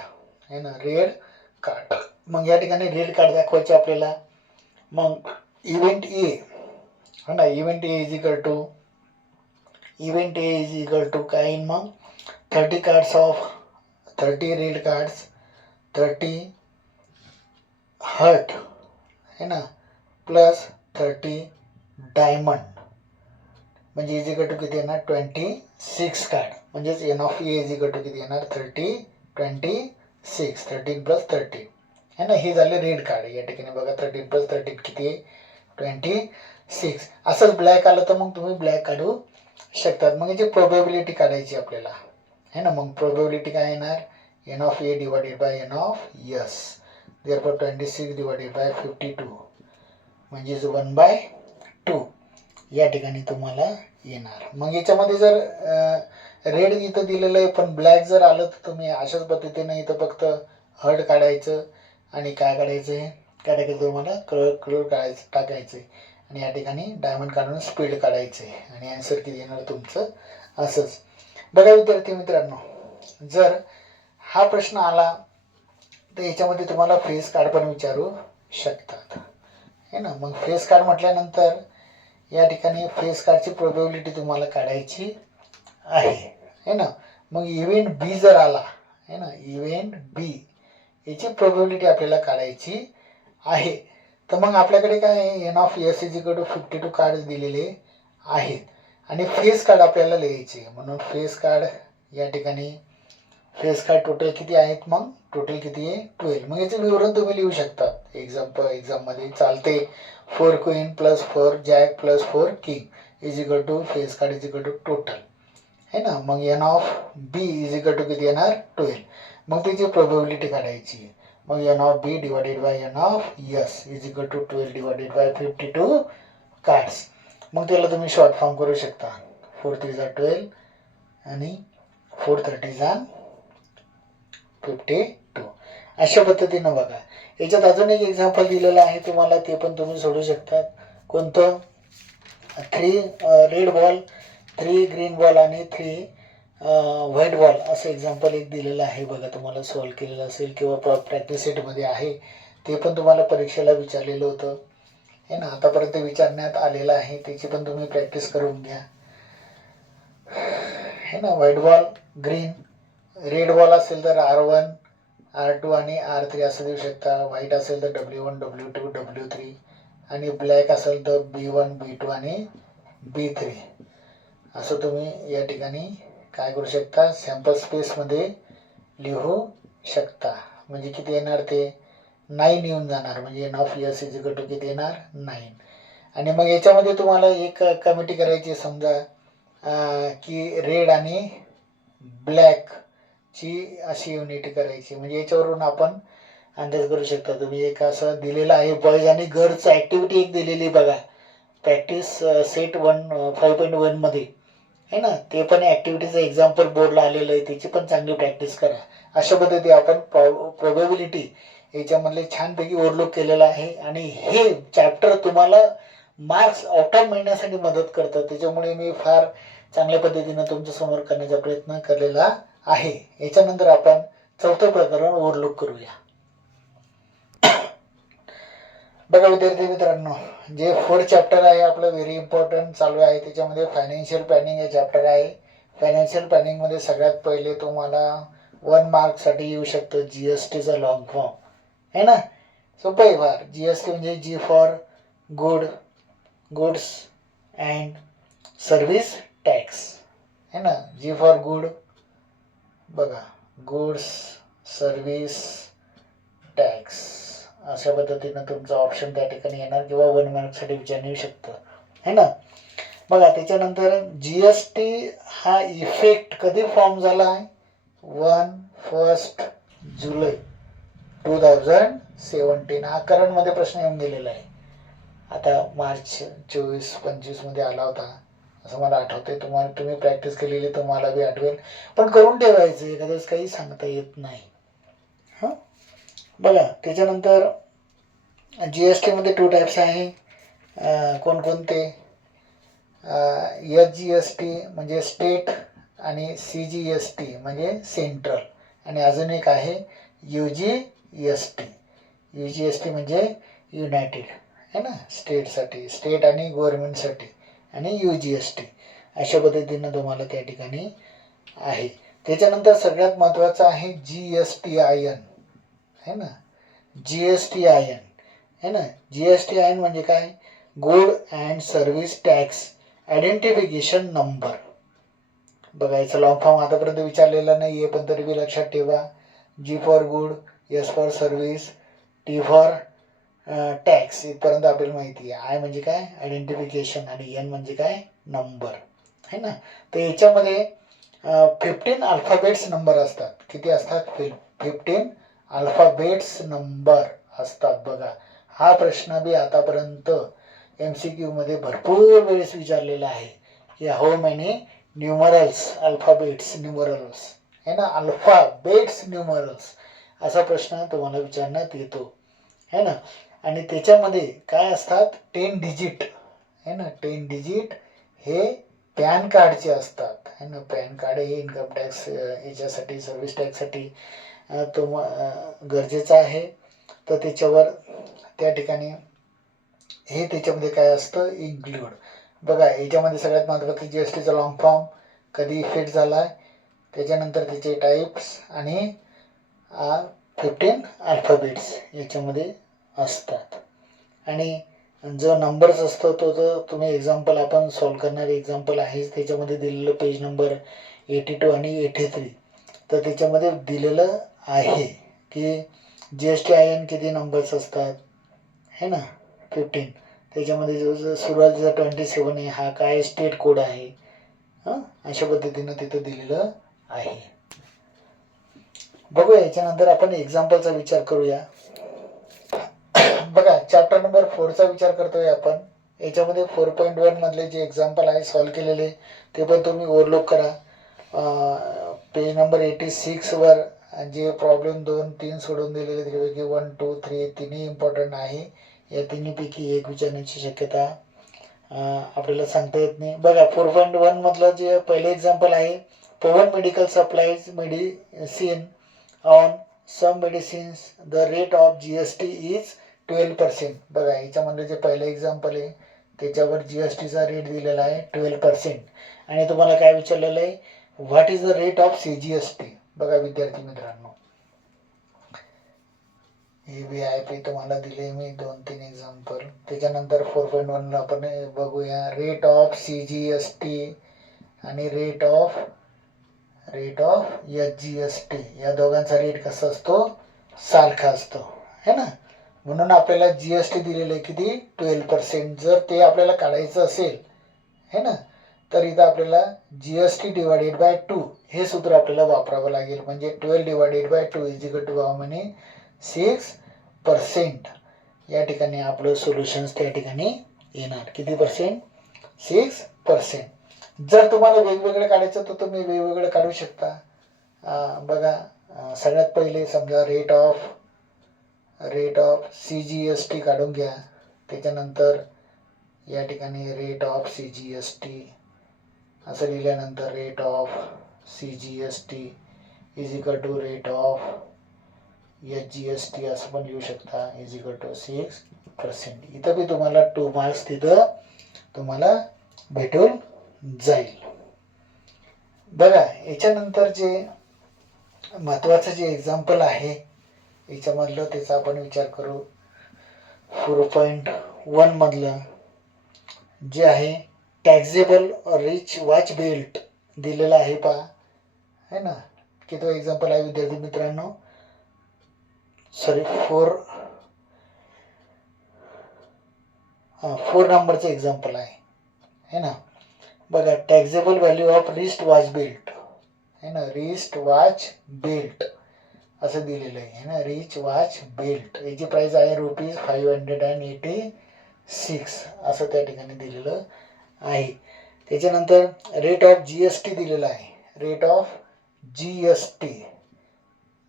है ना. Red card. मग या ठिकाणी रेड कार्ड दाखवायचे आपल्याला. मग इव्हेंट ए है ना. Event A is equal to काय येईल मग 30 cards of 30 red cards 30 heart है ना प्लस 30 डायमंड म्हणजे इज इक्वल टू किती येणार 26 कार्ड. म्हणजेच N of A is equal to किती येणार 30 26 13 + 30 है ना. हे झाले रेड कार्ड. या ठिकाणी बघा 13 + 13 किती आहे 26. असंच ब्लॅक आलं तर मग तुम्ही ब्लॅक काढू शकतात. मग याची प्रोबॅबिलिटी काढायची आपल्याला है ना. मग प्रोबॅबिलिटी काय येणार N of A divided by N of S. Therefore 26 divided by 52 म्हणजेच 1/2 या ठिकाणी तुम्हाला येणार. मग याच्यामध्ये जर रेड इथं दिलेलं आहे पण ब्लॅक जर आलं तर तुम्ही अशाच पद्धतीने इथं फक्त हर्ट काढायचं आणि काय काढायचं आहे काय टाकायचं तुम्हाला कलर काढायचं टाकायचं आहे. आणि या ठिकाणी डायमंड काढून स्पीड काढायचं आहे. आणि आन्सर किती येणार तुमचं असंच. बघा विद्यार्थी मित्रांनो, जर हा प्रश्न आला तर याच्यामध्ये तुम्हाला फेस कार्ड पण विचारू शकतात है ना. मग फेस कार्ड म्हटल्यानंतर या ठिकाणी फेस कार्डची प्रोबॅबिलिटी तुम्हाला काढायची आहे ना. मग इव्हेंट बी जर आला है ना. इव्हेंट बी याची प्रोबॅबिलिटी आपल्याला काढायची आहे. तर मग आपल्याकडे काय आहे N of S is equal to 52 card दिलेले आहेत. आणि फेस कार्ड आपल्याला लिहायचे. म्हणून फेस कार्ड या ठिकाणी फेस कार्ड टोटल किती आहेत मग टोटल किती आहे 12. मग याचं विवरण तुम्ही लिहू शकता एक्झाममध्ये चालते. 4 queen + 4 jack + 4 king is equal to face card is equal to total है ना. मग N of B is equal to किती येणार 12. मग त्याची प्रोबॅबिलिटी काढायची. मग N of B divided by N of S is equal to 12 divided by 52 cards. मग त्याला तुम्ही शॉर्ट फॉर्म करू शकता. 4 3 12 आणि 4 30 52 अशा पद्धतीनं बघा. याच्यात अजून एक एक्झाम्पल दिलेलं आहे तुम्हाला. ते पण तुम्ही सोडू शकतात. कोणतं 3 रेड बॉल 3 ग्रीन बॉल आणि 3 व्हाईट बॉल असं एक्झाम्पल एक दिलेलं आहे. बघा तुम्हाला सॉल्व केलेलं असेल किंवा प्रॅक्टिस सेटमध्ये आहे. ते पण तुम्हाला परीक्षेला विचारलेलं होतं है ना. आतापर्यंत विचारण्यात आलेलं आहे. त्याची पण तुम्ही प्रॅक्टिस करून घ्या है ना. White ball green red ball असेल तर R1 R2 आणि R3 असं देऊ शकता. व्हाईट असेल तर W1 W2 W3 आणि ब्लॅक असेल तर B1 B2 आणि B3 असं तुम्ही या ठिकाणी काय करू शकता सॅम्पल स्पेसमध्ये लिहू शकता. म्हणजे किती येणार ते 9 येऊन जाणार. म्हणजे N of S is equal to किती येणार 9. आणि मग याच्यामध्ये तुम्हाला एक कमिटी करायची. समजा की रेड आणि ब्लॅकची अशी युनिटी करायची. म्हणजे याच्यावरून आपण अंदाज करू शकता. तुम्ही एक असं दिलेलं आहे बॉईज आणि गर्ल्स ॲक्टिव्हिटी एक दिलेली बघा प्रॅक्टिस सेट 5.1 मध्ये है ना. ते पण ॲक्टिव्हिटीचं एक्झाम्पल बोर्डला आलेलं आहे. त्याची पण चांगली प्रॅक्टिस करा. अशा पद्धती आपण प्रोबॅबिलिटी याच्यामधले छानपैकी ओव्हरलुक केलेलं आहे. आणि हे चॅप्टर तुम्हाला मार्क्स आउट ऑफ मिळण्यासाठी मदत करतं. त्याच्यामुळे मी फार चांगल्या पद्धतीनं तुमच्यासमोर करण्याचा प्रयत्न केलेला आहे. याच्यानंतर आपण चौथं प्रकरण ओव्हरलुक करूया. बघा विद्यार्थी मित्रांनो, जे 4th चॅप्टर आहे आपलं व्हेरी इम्पॉर्टंट चालू आहे, त्याच्यामध्ये फायनान्शियल प्लॅनिंग हे चॅप्टर आहे. फायनान्शियल प्लॅनिंगमध्ये सगळ्यात पहिले तुम्हाला 1 मार्कसाठी येऊ शकतं GSTचा लॉंग फॉर्म, है ना. सोपं आहे फार. GST म्हणजे G for goods and service tax, है ना. G फॉर गुड, बघा, गुड्स सर्व्हिस टॅक्स, अशा पद्धतीनं तुमचा ऑप्शन त्या ठिकाणी येणार किंवा 1 मार्कसाठी विचारणे येऊ शकतं, है ना. बघा त्याच्यानंतर GST हा इफेक्ट कधी फॉर्म झाला आहे? 1 जुलै 2017. हा करंटमध्ये प्रश्न येऊन गेलेला आहे. आता मार्च 24-25 मध्ये आला होता असं मला आठवते. तुम्ही प्रॅक्टिस केलेली तुम्हाला बी आठवेल, पण करून ठेवायचं, एखाद्याच काही सांगता येत नाही. हां, बघा त्याच्यानंतर GST मध्ये 2 टाईप्स आहे. कोणकोणते? SGST म्हणजे स्टेट आणि CGST म्हणजे सेंट्रल, आणि अजून एक आहे UGST. UGST म्हणजे युनायटेड, है ना, स्टेटसाठी, स्टेट आणि गव्हर्नमेंटसाठी, आणि UGST अशा पद्धतीनं तुम्हाला त्या ठिकाणी आहे. त्याच्यानंतर सगळ्यात महत्त्वाचं आहे GSTIN, है ना. GSTIN, है ना. GSTIN म्हणजे काय? Good and service tax identification number. बघायचं लॉंग फॉर्म आतापर्यंत विचारलेला नाही आहे, पण तरी बी लक्षात ठेवा. G for good, S for service, T for tax, इथपर्यंत आपल्याला माहिती आहे. I म्हणजे काय? आयडेंटिफिकेशन, आणि N म्हणजे काय? नंबर, है ना. तर याच्यामध्ये 15 अल्फाबेट्स नंबर असतात. किती असतात? 15 अल्फाबेट्स नंबर असतात. बघा, हा प्रश्न बी आतापर्यंत MCQ मध्ये भरपूर वेळेस विचारलेला आहे की how many numerals, alphabets numerals, है ना, अल्फाबेट्स न्यूमरल्स, असा प्रश्न तुम्हाला विचारण्यात येतो, है ना. आणि त्याच्यामध्ये काय असतात? 10 डिजिट, है ना. 10 डिजिट हे पॅन कार्डचे असतात, है ना. पॅन कार्ड हे इन्कम टॅक्स याच्यासाठी, सर्व्हिस टॅक्ससाठी गरजेचं आहे. तर त्याच्यावर त्या ठिकाणी हे त्याच्यामध्ये काय असतं? इन्क्लूड. बघा याच्यामध्ये सगळ्यात महत्त्वाचं GSTचा लॉंग फॉर्म कधी इफेक्ट झाला आहे, त्याच्यानंतर त्याचे टाईप्स, आणि 15 अल्फाबेट्स याच्यामध्ये असतात. आणि जो नंबर्स असतो तो जर तुम्ही एक्झाम्पल आपण सॉल्व करणारे एक्झाम्पल आहेच, त्याच्यामध्ये दिलेलं पेज नंबर 82 आणि 83. तर त्याच्यामध्ये दिलेलं आहे की GSTIN किती नंबर्स असतात, है ना, 15. त्याच्यामध्ये जो सुरुवातीचा 27 आहे, हा काय स्टेट कोड आहे. हां, अशा पद्धतीनं तिथं दिलेलं आहे. बघूया याच्यानंतर आपण एक्झाम्पलचा विचार करूया. बघा चॅप्टर नंबर 4चा विचार करतोय आपण. याच्यामध्ये 4.1 मधले जे एक्झाम्पल आहे सॉल्व केलेले ते पण तुम्ही ओव्हरलुक करा. पेज नंबर 86 वर जे प्रॉब्लेम 2-3 सोडून दिलेले त्यापैकी 1, 2, 3 तिन्ही इम्पॉर्टंट आहे. या तिन्हीपैकी एक विचारण्याची शक्यता आपल्याला सांगता येत नाही. बघा 4.1 मधलं जे पहिले एक्झाम्पल आहे, Pawan medical supplies medicine on some medicines the rate of GST is 12%. बघा याच्यामध्ये जे पहिलं एक्झाम्पल आहे त्याच्यावर GSTचा रेट दिलेला आहे 12%. आणि तुम्हाला काय विचारलेलं आहे? What is the rate of CGST. बघा विद्यार्थी मित्रांनो, ABIP तुम्हाला दिले मी 2-3 एक्झाम्पल. त्याच्यानंतर 4.1 आपण बघूया रेट ऑफ CGST आणि रेट ऑफ SGST. या दोघांचा रेट कसा असतो? सारखा असतो, है ना. म्हणून आपल्याला GST दिलेलं आहे किती? 12%. जर ते आपल्याला काढायचं असेल, है ना, तर इथं आपल्याला GST डिवायडेड बाय 2 हे सूत्र आपल्याला वापरावं लागेल. म्हणजे 12 divided by 2 is equal to how many? 6%. या ठिकाणी आपलं सोल्युशन्स त्या ठिकाणी येणार. किती पर्सेंट? 6%. जर तुम्हाला वेगवेगळे काढायचं तर तुम्ही वेगवेगळे काढू शकता. बघा सगळ्यात पहिले समजा रेट ऑफ CGST काढून घ्या. त्याच्यानंतर या ठिकाणी रेट ऑफ CGST असं लिहिल्यानंतर rate of CGST is equal to rate of SGST असं पण लिहू शकता इज इक्वल टू 6%. इथं बी तुम्हाला 2 मार्क्स तिथं तुम्हाला भेटून जाईल. बघा याच्यानंतर जे महत्त्वाचं जे एक्झाम्पल आहे याच्यामधलं त्याचा आपण विचार करू. 4.1 मधलं जे आहे टॅक्सेबल रिच वॉच बेल्ट दिलेला आहे पहा, है ना. की तो एक्झाम्पल आहे विद्यार्थी मित्रांनो. सॉरी 4 नंबरचं एक्झाम्पल आहे, है ना. बघा taxable value of wrist watch belt, है ना. रिस्ट वॉच बेल्ट असं दिलेलं आहे ना. रिच वॉच बेल्ट याची प्राइस आहे ₹586 असं त्या ठिकाणी दिलेलं आहे. त्याच्यानंतर रेट ऑफ GST दिलेला आहे. रेट ऑफ GST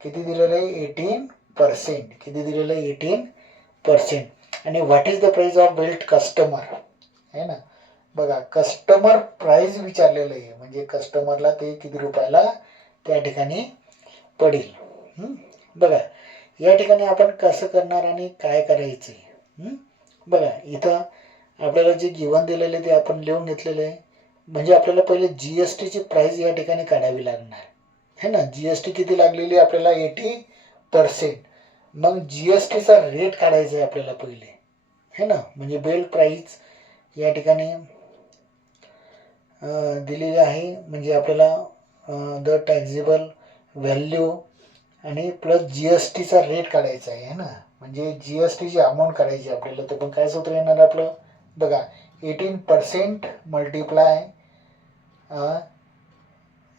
किती दिलेलं आहे 18%. किती दिलेलं आहे 18%. आणि what is the price of belt customer, है ना. बघा कस्टमर प्राइस विचारलेलं आहे म्हणजे कस्टमरला ते किती रुपयाला त्या ठिकाणी पडेल. बघा या ठिकाणी आपण कसं करणार आणि काय करायचं. बघा इथं आपल्याला जे गिवन दिलेले ते आपण लिहून घेतलेलं आहे. म्हणजे आपल्याला पहिले GSTची प्राइस या ठिकाणी काढावी लागणार, है ना. GST किती लागलेली आपल्याला 80%. मग GSTचा रेट काढायचा आहे आपल्याला पहिले, है ना. म्हणजे बेल्ट प्राइस या ठिकाणी दिलेली आहे. म्हणजे आपल्याला द टॅक्सेबल व्हॅल्यू आणि प्लस GSTचा रेट काढायचा आहे, है ना. म्हणजे GSTची अमाऊंट काढायची आपल्याला. तर पण काय सूत्र येणार आपलं बघा 18% मल्टिप्लाय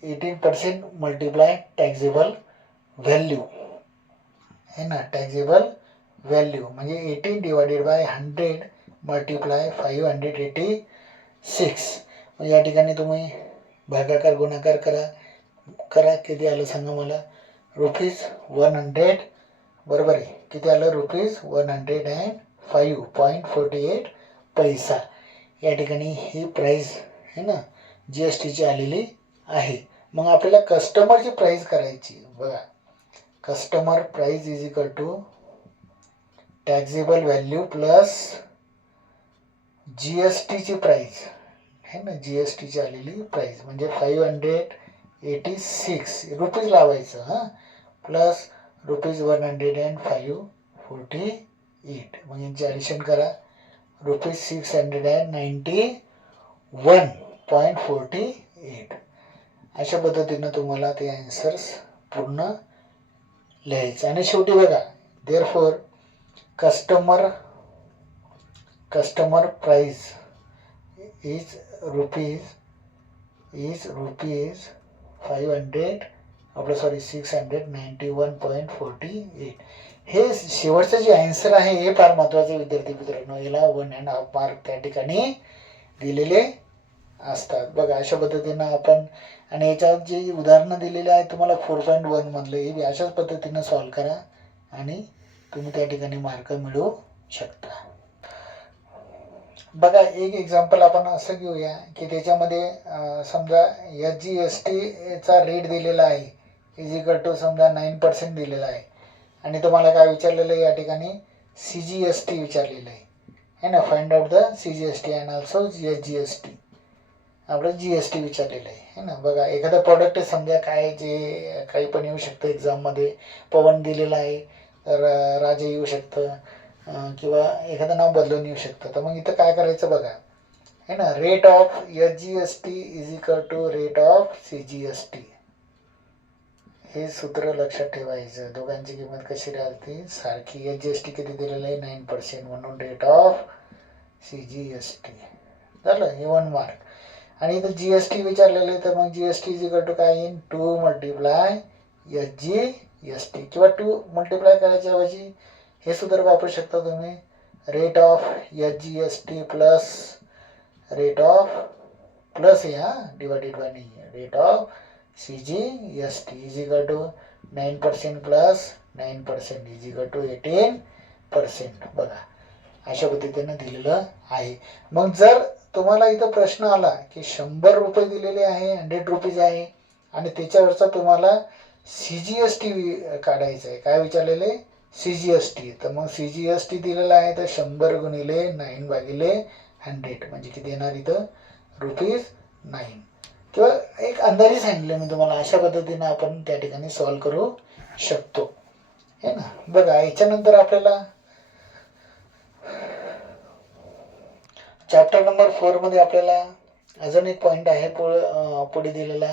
18% मल्टिप्लाय टॅक्सेबल व्हॅल्यू, है ना. टॅक्सेबल व्हॅल्यू म्हणजे 18 डिवायडेड बाय 100 मल्टिप्लाय 586. या ठिकाणी तुम्ही भागाकार गुणाकार करा किती आलं सांगा मला. ₹100 बरोबर आहे. किती आलं ₹105.48 पैसा या ठिकाणी ही प्राइस, है ना, GSTची आलेली आहे. मग आपल्याला कस्टमरची प्राइस करायची. बघा customer price is equal to taxable value plus GSTची प्राइस, है ना. GSTची आलेली प्राइस म्हणजे 586 रुपीज लावायचं प्लस ₹105.48. मग यांची ॲडिशन करा ₹691.48. अशा पद्धतीनं तुम्हाला ते आन्सर्स पूर्ण लिहायचं. आणि शेवटी बघा therefore customer price is rupees 691.48. हे शेवटचं जे आन्सर आहे हे फार महत्त्वाचं विद्यार्थी मित्रांनो. याला 1.5 मार्क त्या ठिकाणी दिलेले असतात. बघा अशा पद्धतीनं आपण आणि याच्यात जे उदाहरणं दिलेले आहेत तुम्हाला 4.1 मधले हे अशाच पद्धतीनं सॉल्व करा आणि तुम्ही त्या ठिकाणी मार्क मिळवू शकता. बघा एक एक्झाम्पल आपण असं घेऊया की त्याच्यामध्ये समजा SGSTचा रेट दिलेला आहे इज इक्वल टू समजा 9% दिलेला आहे. आणि तुम्हाला काय विचारलेलं आहे या ठिकाणी CGST विचारलेलं आहे, है ना. Find out the CGST and also SGST. आपलं GST विचारलेलं आहे, है ना. बघा एखादं प्रॉडक्ट समजा काय जे काही पण येऊ शकतं एक्झाममध्ये. पवन दिलेला आहे तर राजा येऊ शकतं किंवा एखादं नाव बदलून येऊ शकतं. तर मग इथं काय करायचं बघा, है ना. Rate of SGST is equal to rate of CGST. हे सूत्र लक्षात ठेवायचं. दोघांची किंमत कशी राहते सारखी. SGST किती दिलेलं आहे 9% म्हणून रेट ऑफ CGST झालं हे 1 मार्क. आणि इथं GST विचारलेलं आहे तर मग GST इज इक्वल टू काय येईल 2 मल्टिप्लाय SGST किंवा 2 मल्टिप्लाय करायच्या ऐवजी हे सूत्र वापरू शकता तुम्ही. Rate of SGST plus rate of plus हे डिवायडेड बाय नाही rate of CGST is equal to 9% plus 9% is equal to 18%. बघा अशा पद्धतीनं दिलेलं आहे. मग जर तुम्हाला इथं प्रश्न आला की 100 रुपये दिलेले आहे 100 रुपीज आहे आणि त्याच्यावरचा तुम्हाला CGST काढायचं आहे. काय विचारलेलं आहे? CGST. तर मग CGST दिलेला आहे तर 100 गुणिले 9 भागिले 100 म्हणजे किती येणार इथं? ₹9. किंवा एक अंदाजे सांगितलं मी तुम्हाला. अशा पद्धतीनं आपण त्या ठिकाणी सॉल्व करू शकतो है ना. बघा याच्यानंतर आपल्याला चॅप्टर नंबर 4 मध्ये आपल्याला अजून एक पॉईंट आहे पुढे दिलेला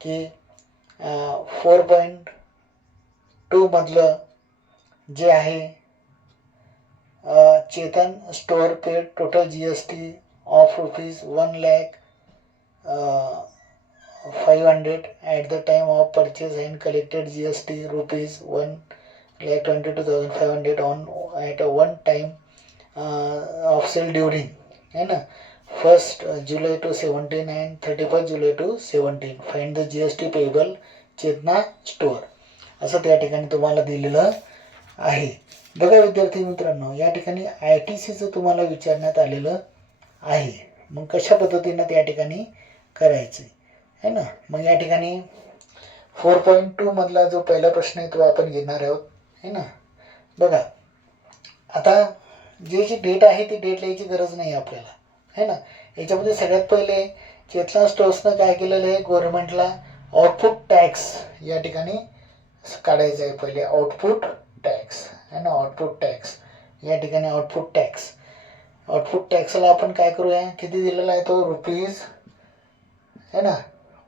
की 4.2 मधलं जे आहे Chetan store paid total GST of ₹1,500 at the time of purchase and collected GST ₹1,22,500 on at a one time of sale during है ना 1st July to 17 and 31st July to 17. Find the GST payable Chetna store असं त्या ठिकाणी तुम्हाला दिलेलं आहे. बघा विद्यार्थी मित्रांनो, या ठिकाणी ITCचं तुम्हाला विचारण्यात आलेलं आहे. मग कशा पद्धतीनं त्या ठिकाणी करायचं है ना. मग या ठिकाणी 4.2 मधला जो पहिला प्रश्न आहे तो आपण घेणार आहोत है ना. बघा आता जी डेट आहे ती डेट लिहायची गरज नाही आपल्याला है ना. याच्यामध्ये सगळ्यात पहिले चेतना स्टोर्सनं काय केलेलं आहे, गव्हर्नमेंटला आउटपुट टॅक्स या ठिकाणी काढायचं आहे. पहिले आउटपुट टॅक्स है ना. आउटपुट टॅक्स या ठिकाणी आउटपुट टॅक्सला आपण काय करूया, किती दिलेला आहे तो रुपीज है ना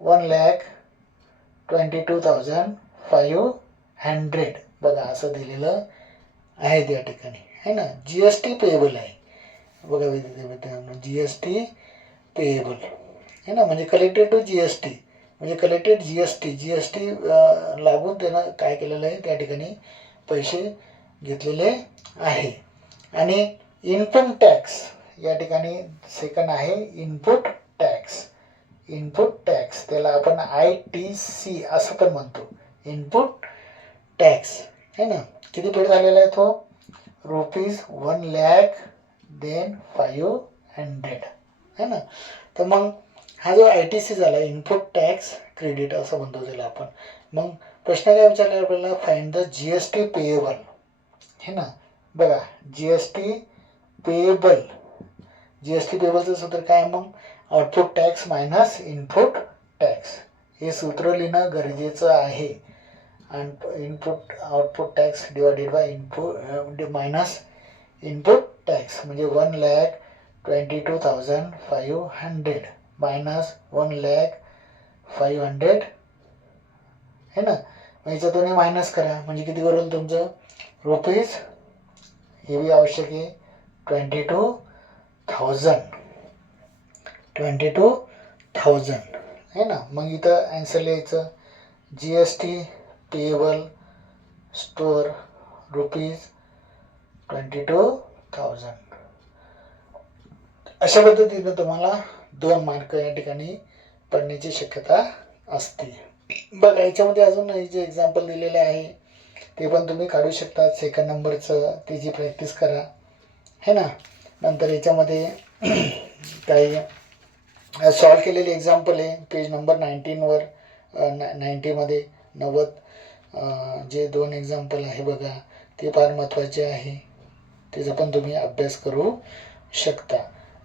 1,22,500 बघा असं दिलेलं आहे त्या ठिकाणी है ना. GST पेएबल आहे बघा विद्यार्थ्यांनो, GST पेएबल है ना. म्हणजे कलेक्टेड टू GST म्हणजे कलेक्टेड GST लागून त्यानं काय केलेलं आहे त्या ठिकाणी पैसे घेतलेले आहे. आणि इनपुट टॅक्स या ठिकाणी सेकंड आहे इनपुट टॅक्स त्याला आपण ITC असं पण म्हणतो. इनपुट टॅक्स है ना. किती पेड झालेला आहे तो ₹1,00,000 है ना. तर मग हा जो ITC झाला इनपुट टॅक्स क्रेडिट असं म्हणतो त्याला आपण. मग प्रश्न काय विचारला आपल्याला, फाइंड द GST पेएबल है ना. बघा GST पेएबलचं सूत्र काय, मग output tax minus input tax हे सूत्र लिहिणं गरजेचं आहे. Output tax divided by input minus input tax म्हणजे 1,22,500 मायनस 1,00,500 है ना. याच्यातून मायनस करा म्हणजे किती करेल तुमचं रुपीज, हे बी आवश्यक आहे 22,000 है ना. मग इथं आन्सर लिहायचं GST पेएबल स्टोअर ₹22,000. अशा पद्धतीनं तुम्हाला 2 मार्क या ठिकाणी पडण्याची शक्यता असते. बघा याच्यामध्ये अजून जे एक्झाम्पल दिलेले आहे ते पण तुम्ही काढू शकता. सेकंड नंबरचं त्याची प्रॅक्टिस करा है ना. नंतर याच्यामध्ये काही सॉल्व केलेले एक्झाम्पल आहे पेज नंबर 19वर 90मध्ये 90 जे 2 एक्झाम्पल आहे बघा ते फार महत्त्वाचे आहे. त्याचा पण तुम्ही अभ्यास करू शकता.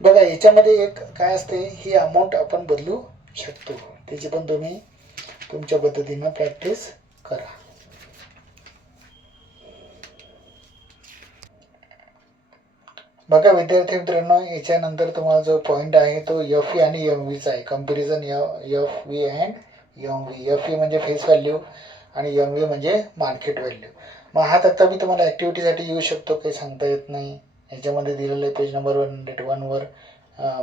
बघा याच्यामध्ये एक काय असते, ही अमाऊंट आपण बदलू शकतो. त्याची पण तुम्ही तुमच्या पद्धतीनं प्रॅक्टिस करा. बघा विद्यार्थी मित्रांनो, याच्यानंतर तुम्हाला जो पॉईंट आहे तो FE आणि MVचा आहे. Comparison FE and MV. FE म्हणजे फेस व्हॅल्यू आणि MV म्हणजे मार्केट व्हॅल्यू. मग हा तक्ता मी तुम्हाला ॲक्टिव्हिटीसाठी येऊ शकतो, काही सांगता येत नाही. याच्यामध्ये दिलेलं आहे पेज नंबर 101वर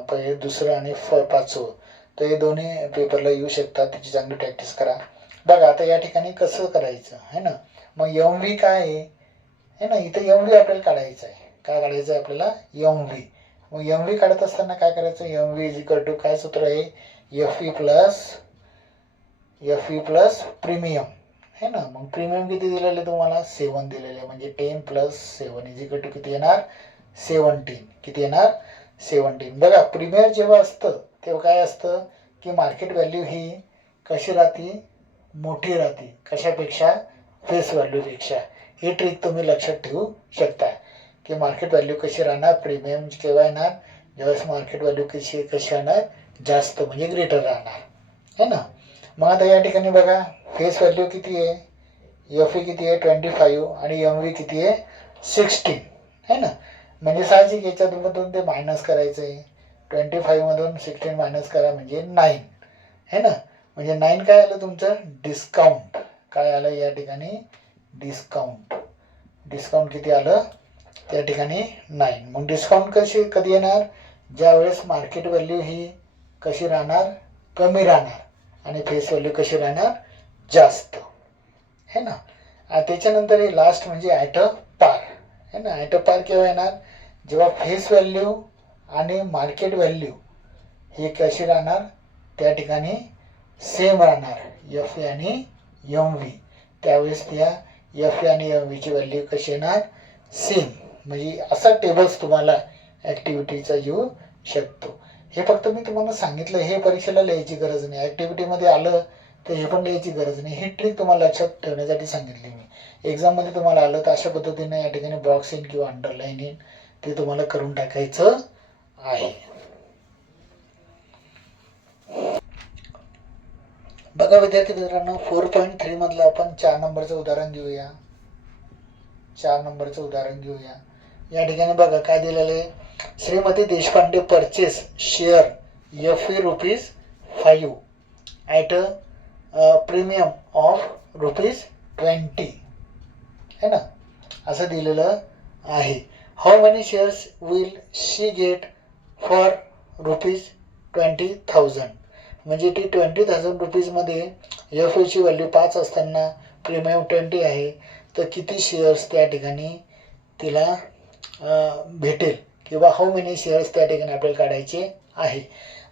पहिले दुसरं आणि 5वं. तर हे दोन्ही पेपरला येऊ शकतात. त्याची चांगली प्रॅक्टिस करा. बघा आता या ठिकाणी कसं करायचं है ना. मग MV काय आहे ना, इथं MV आपल्याला काढायचं आहे. काय काढायचं आहे आपल्याला MV. मग MV काढत असताना काय करायचं, MV इज इक्वल टू काय सूत्र आहे FE प्लस प्रीमियम है ना. मग प्रीमियम किती दिलेलं तुम्हाला 7 दिलेले म्हणजे 10 + 7 इज इक्वल टू किती येणार 17. किती येणार 17. बघा प्रीमियम जेव्हा असतं तेव्हा काय असतं की मार्केट व्हॅल्यू ही कशी राहते मोठी राहते. कशापेक्षा? फेस व्हॅल्यूपेक्षा. ही ट्रिक तुम्ही लक्षात ठेवू शकता की मार्केट व्हॅल्यू कशी राहणार, प्रीमियम केव्हा येणार, ज्यावेळेस मार्केट व्हॅल्यू कशी राहणार, जास्त म्हणजे ग्रेटर राहणार है ना. मग आता या ठिकाणी बघा फेस व्हॅल्यू किती आहे, एफ ई किती आहे 25 आणि एम व्ही किती आहे 16 है ना. म्हणजे साहजिक याच्यामधून ते मायनस करायचं आहे. 25मधून 16 मायनस करा म्हणजे 9 है ना. म्हणजे 9 काय आलं तुमचं डिस्काउंट. काय आलं या ठिकाणी डिस्काउंट. डिस्काउंट किती आलं त्या ठिकाणी 9. मग डिस्काउंट कधी येणार, ज्यावेळेस मार्केट व्हॅल्यू ही कशी राहणार, कमी राहणार आणि फेस व्हॅल्यू कशी राहणार, जास्त है ना. त्याच्यानंतर हे लास्ट म्हणजे ॲट अ पार है ना. ॲट अ पार केव्हा येणार, जेव्हा फेस व्हॅल्यू आणि मार्केट व्हॅल्यू ही कशी राहणार त्या ठिकाणी सेम राहणार, एफ ए आणि एम व्ही. त्यावेळेस त्या एफ ए आणि एम व्हीची व्हॅल्यू कशी येणार, सेम. म्हणजे असा टेबल्स तुम्हाला ॲक्टिव्हिटीचा येऊ शकतो. हे फक्त मी तुम्हाला सांगितलं, हे परीक्षेला लिहायची गरज नाही. ॲक्टिव्हिटीमध्ये आलं तर हे पण लिहायची गरज नाही. ही ट्रिक तुम्हाला लक्षात ठेवण्यासाठी सांगितली मी. एक्झाममध्ये तुम्हाला आलं तर अशा पद्धतीने या ठिकाणी बॉक्स इन किंवा अंडरलाईन इन ते तुम्हाला करून टाकायचं आहे. बघा विद्यार्थी मित्रांनो 4.3 मधलं आपण 4 नंबरचं उदाहरण घेऊया. 4 नंबरचं उदाहरण घेऊया. या ठिकाणी बघा काय दिलेलं आहे, Shrimati Deshpande purchase share F E ₹5 at a premium of ₹20 है ना, असं दिलेलं आहे. How many shares will she get for ₹20,000. म्हणजे ती 20,000 रुपीजमध्ये एफ ईची व्हॅल्यू 5 असताना प्रीमियम 20 आहे, तर किती शेअर्स त्या ठिकाणी तिला भेटेल किंवा हाऊ मेनी शेअर्स त्या ठिकाणी आपल्याला काढायचे आहे.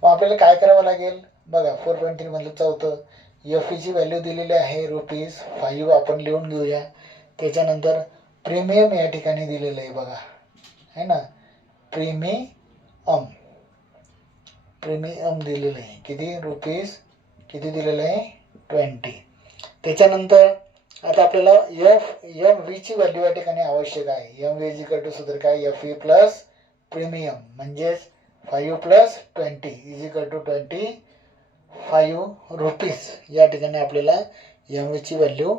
मग आपल्याला काय करावं लागेल बघा 4.3 मधलं चौथं, एफ ईची व्हॅल्यू दिलेली आहे ₹5 आपण लिहून घेऊया. त्याच्यानंतर प्रीमियम या ठिकाणी दिलेलं आहे बघा है ना, प्रीमियम दिलेलं आहे किती रुपीज, किती दिलेलं आहे 20. त्याच्यानंतर आता आपल्याला एम व्हीची व्हॅल्यू या ठिकाणी आवश्यक आहे. M V is equal to सूत्र काय, एफ ई प्लस प्रीमियम म्हणजेच 5 plus 20 is equal to 25 rupees. या ठिकाणी आपल्याला एम व्हीची व्हॅल्यू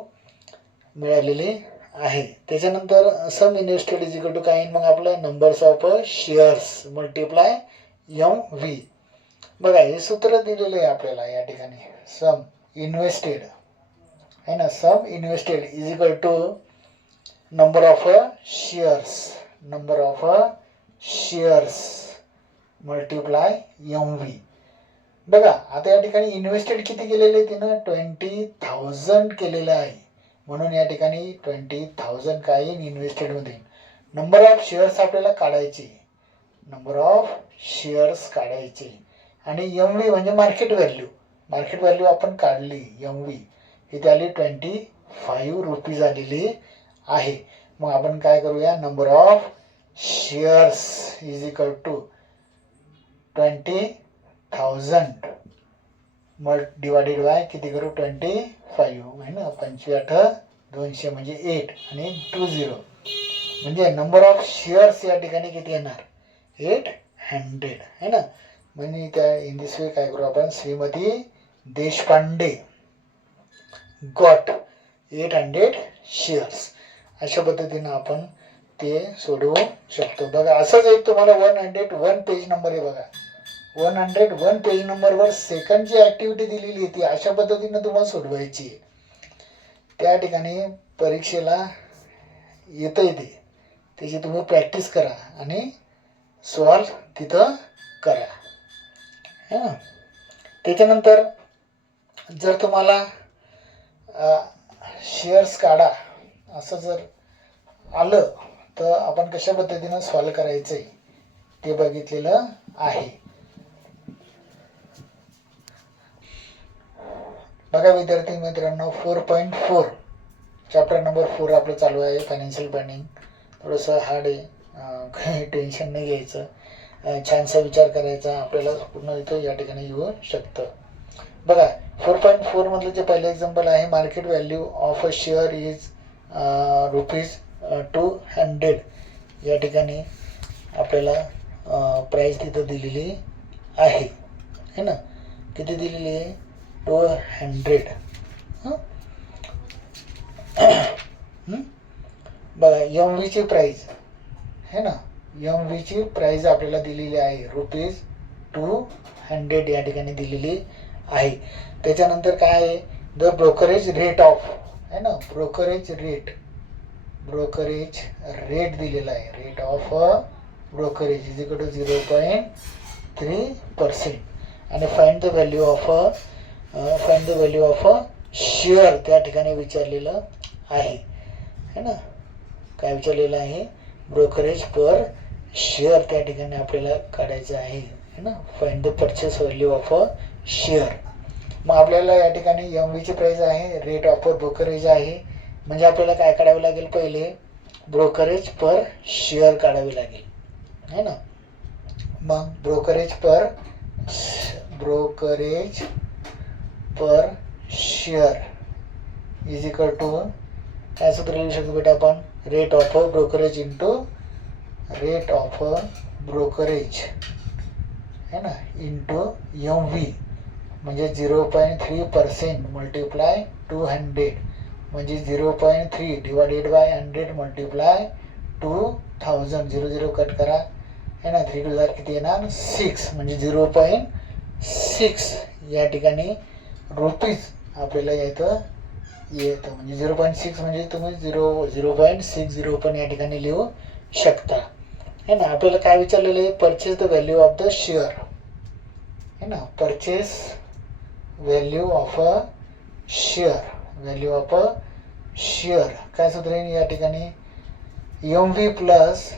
मिळालेली आहे. त्याच्यानंतर sum invested is equal to काय, मग आपलं numbers of shares multiply M V. बघा हे सूत्र दिलेलं आहे आपल्याला या ठिकाणी, सम इन्व्हेस्टेड है ना, sum invested is equal to number of shares multiply M V. बघा आता या ठिकाणी इन्व्हेस्टेड किती केलेले तिनं 20,000 केलेलं आहे, म्हणून या ठिकाणी 20,000 काय इन्व्हेस्टेडमध्ये. नंबर ऑफ शेअर्स आपल्याला काढायचे, आणि एम व्ही म्हणजे मार्केट व्हॅल्यू आपण काढली. एम व्ही इथे आली 25 रुपीज आलेली आहे. मग आपण काय करूया, number of shares is equal to 20,000 divided by किती करू 25 आहे ना, 25×8 म्हणजे 8 आणि 20 म्हणजे नंबर ऑफ शेअर्स या ठिकाणी किती येणार 800 है ना. म्हणजे त्या इन दिस वे काय करू आपण, श्रीमती देशपांडे गॉट 800 शेअर्स. अशा पद्धतीनं आपण ते सोडवू शकतो. बघा असंच एक तुम्हाला 101 पेज नंबर आहे बघा, 101 पेज नंबरवर सेकंड जी ॲक्टिव्हिटी दिलेली आहे ती अशा पद्धतीनं तुम्हाला सोडवायची आहे. त्या ठिकाणी परीक्षेला येतं ते, त्याची तुम्ही प्रॅक्टिस करा आणि सॉल्व तिथं करा हां. त्याच्यानंतर जर तुम्हाला शेअर्स काढा असं जर आलं तर आपण कशा पद्धतीनं सॉल्व करायचं आहे ते बघितलेलं आहे. बघा विद्यार्थी मित्रांनो 4.4 चॅप्टर नंबर 4 आपलं चालू आहे, फायनान्शियल प्लॅनिंग. थोडंसं हार्ड आहे, काही टेन्शन नाही घ्यायचं, छानसा विचार करायचा, आपल्याला पूर्ण इथं या ठिकाणी येऊ शकतं. बघा 4.4 मधलं जे पहिलं एक्झाम्पल आहे, market value of a share is ₹200. या ठिकाणी आपल्याला प्राईस तिथं दिलेली आहे, है ना. किती दिलेली आहे? 200. बघा एम व्हीची प्राईज है ना, एम व्हीची प्राईज आपल्याला दिलेली आहे ₹200 या ठिकाणी दिलेली आहे. त्याच्यानंतर काय आहे? द ब्रोकरेज रेट ऑफ, है ना, ब्रोकरेज रेट दिलेला आहे. Rate of brokerage is equal to 0.3%. आणि find the value of a share त्या ठिकाणी विचारलेलं आहे, है ना. काय विचारलेलं आहे? ब्रोकरेज पर शेअर त्या ठिकाणी आपल्याला काढायचं आहे, है ना. Find the purchase value of a share. मग आपल्याला या ठिकाणी एम व्हीची प्राईस आहे, रेट ऑफ ब्रोकरेज आहे, म्हणजे आपल्याला काय काढावे लागेल? पहिले ब्रोकरेज पर शेअर काढावे लागेल, है ना. मग brokerage per share is equal to काय सूत्र लिहू शकतो बेटा आपण? Rate of brokerage into rate of brokerage, है ना, इंटू एम व्ही, म्हणजे 0.3% मल्टिप्लाय 200, म्हणजे 0.3 डिवायडेड बाय 100 मल्टिप्लाय 2000. 0 कट करा, है ना. 3 2 किती येणार? 6, म्हणजे 0.6 या ठिकाणी रुपीज आपल्याला येतं, म्हणजे 0.6 म्हणजे तुम्ही 0.60 पण या ठिकाणी लिहू शकता, है ना. आपल्याला काय विचारलेलं आहे? Purchase the value of the share, है ना. Purchase value of a share काय सूत्र आहे या ठिकाणी? M V plus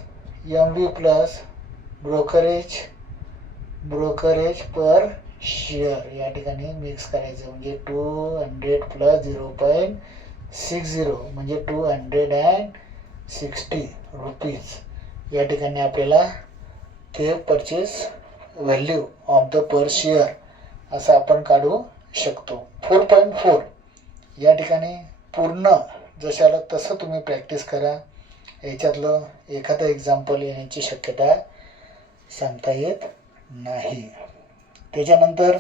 brokerage per share या ठिकाणी मिक्स करायचं, म्हणजे 200 प्लस 0.60 म्हणजे 260 रुपीज या ठिकाणी आपल्याला ते purchase value of the per share असं आपण काढू शकतो. 4.4 या ठिकाणी पूर्ण जशाला तसं तुम्ही प्रॅक्टिस करा. याच्यातलं एखादं एक्झाम्पल येण्याची शक्यता सांगता येत नाही. त्याच्यानंतर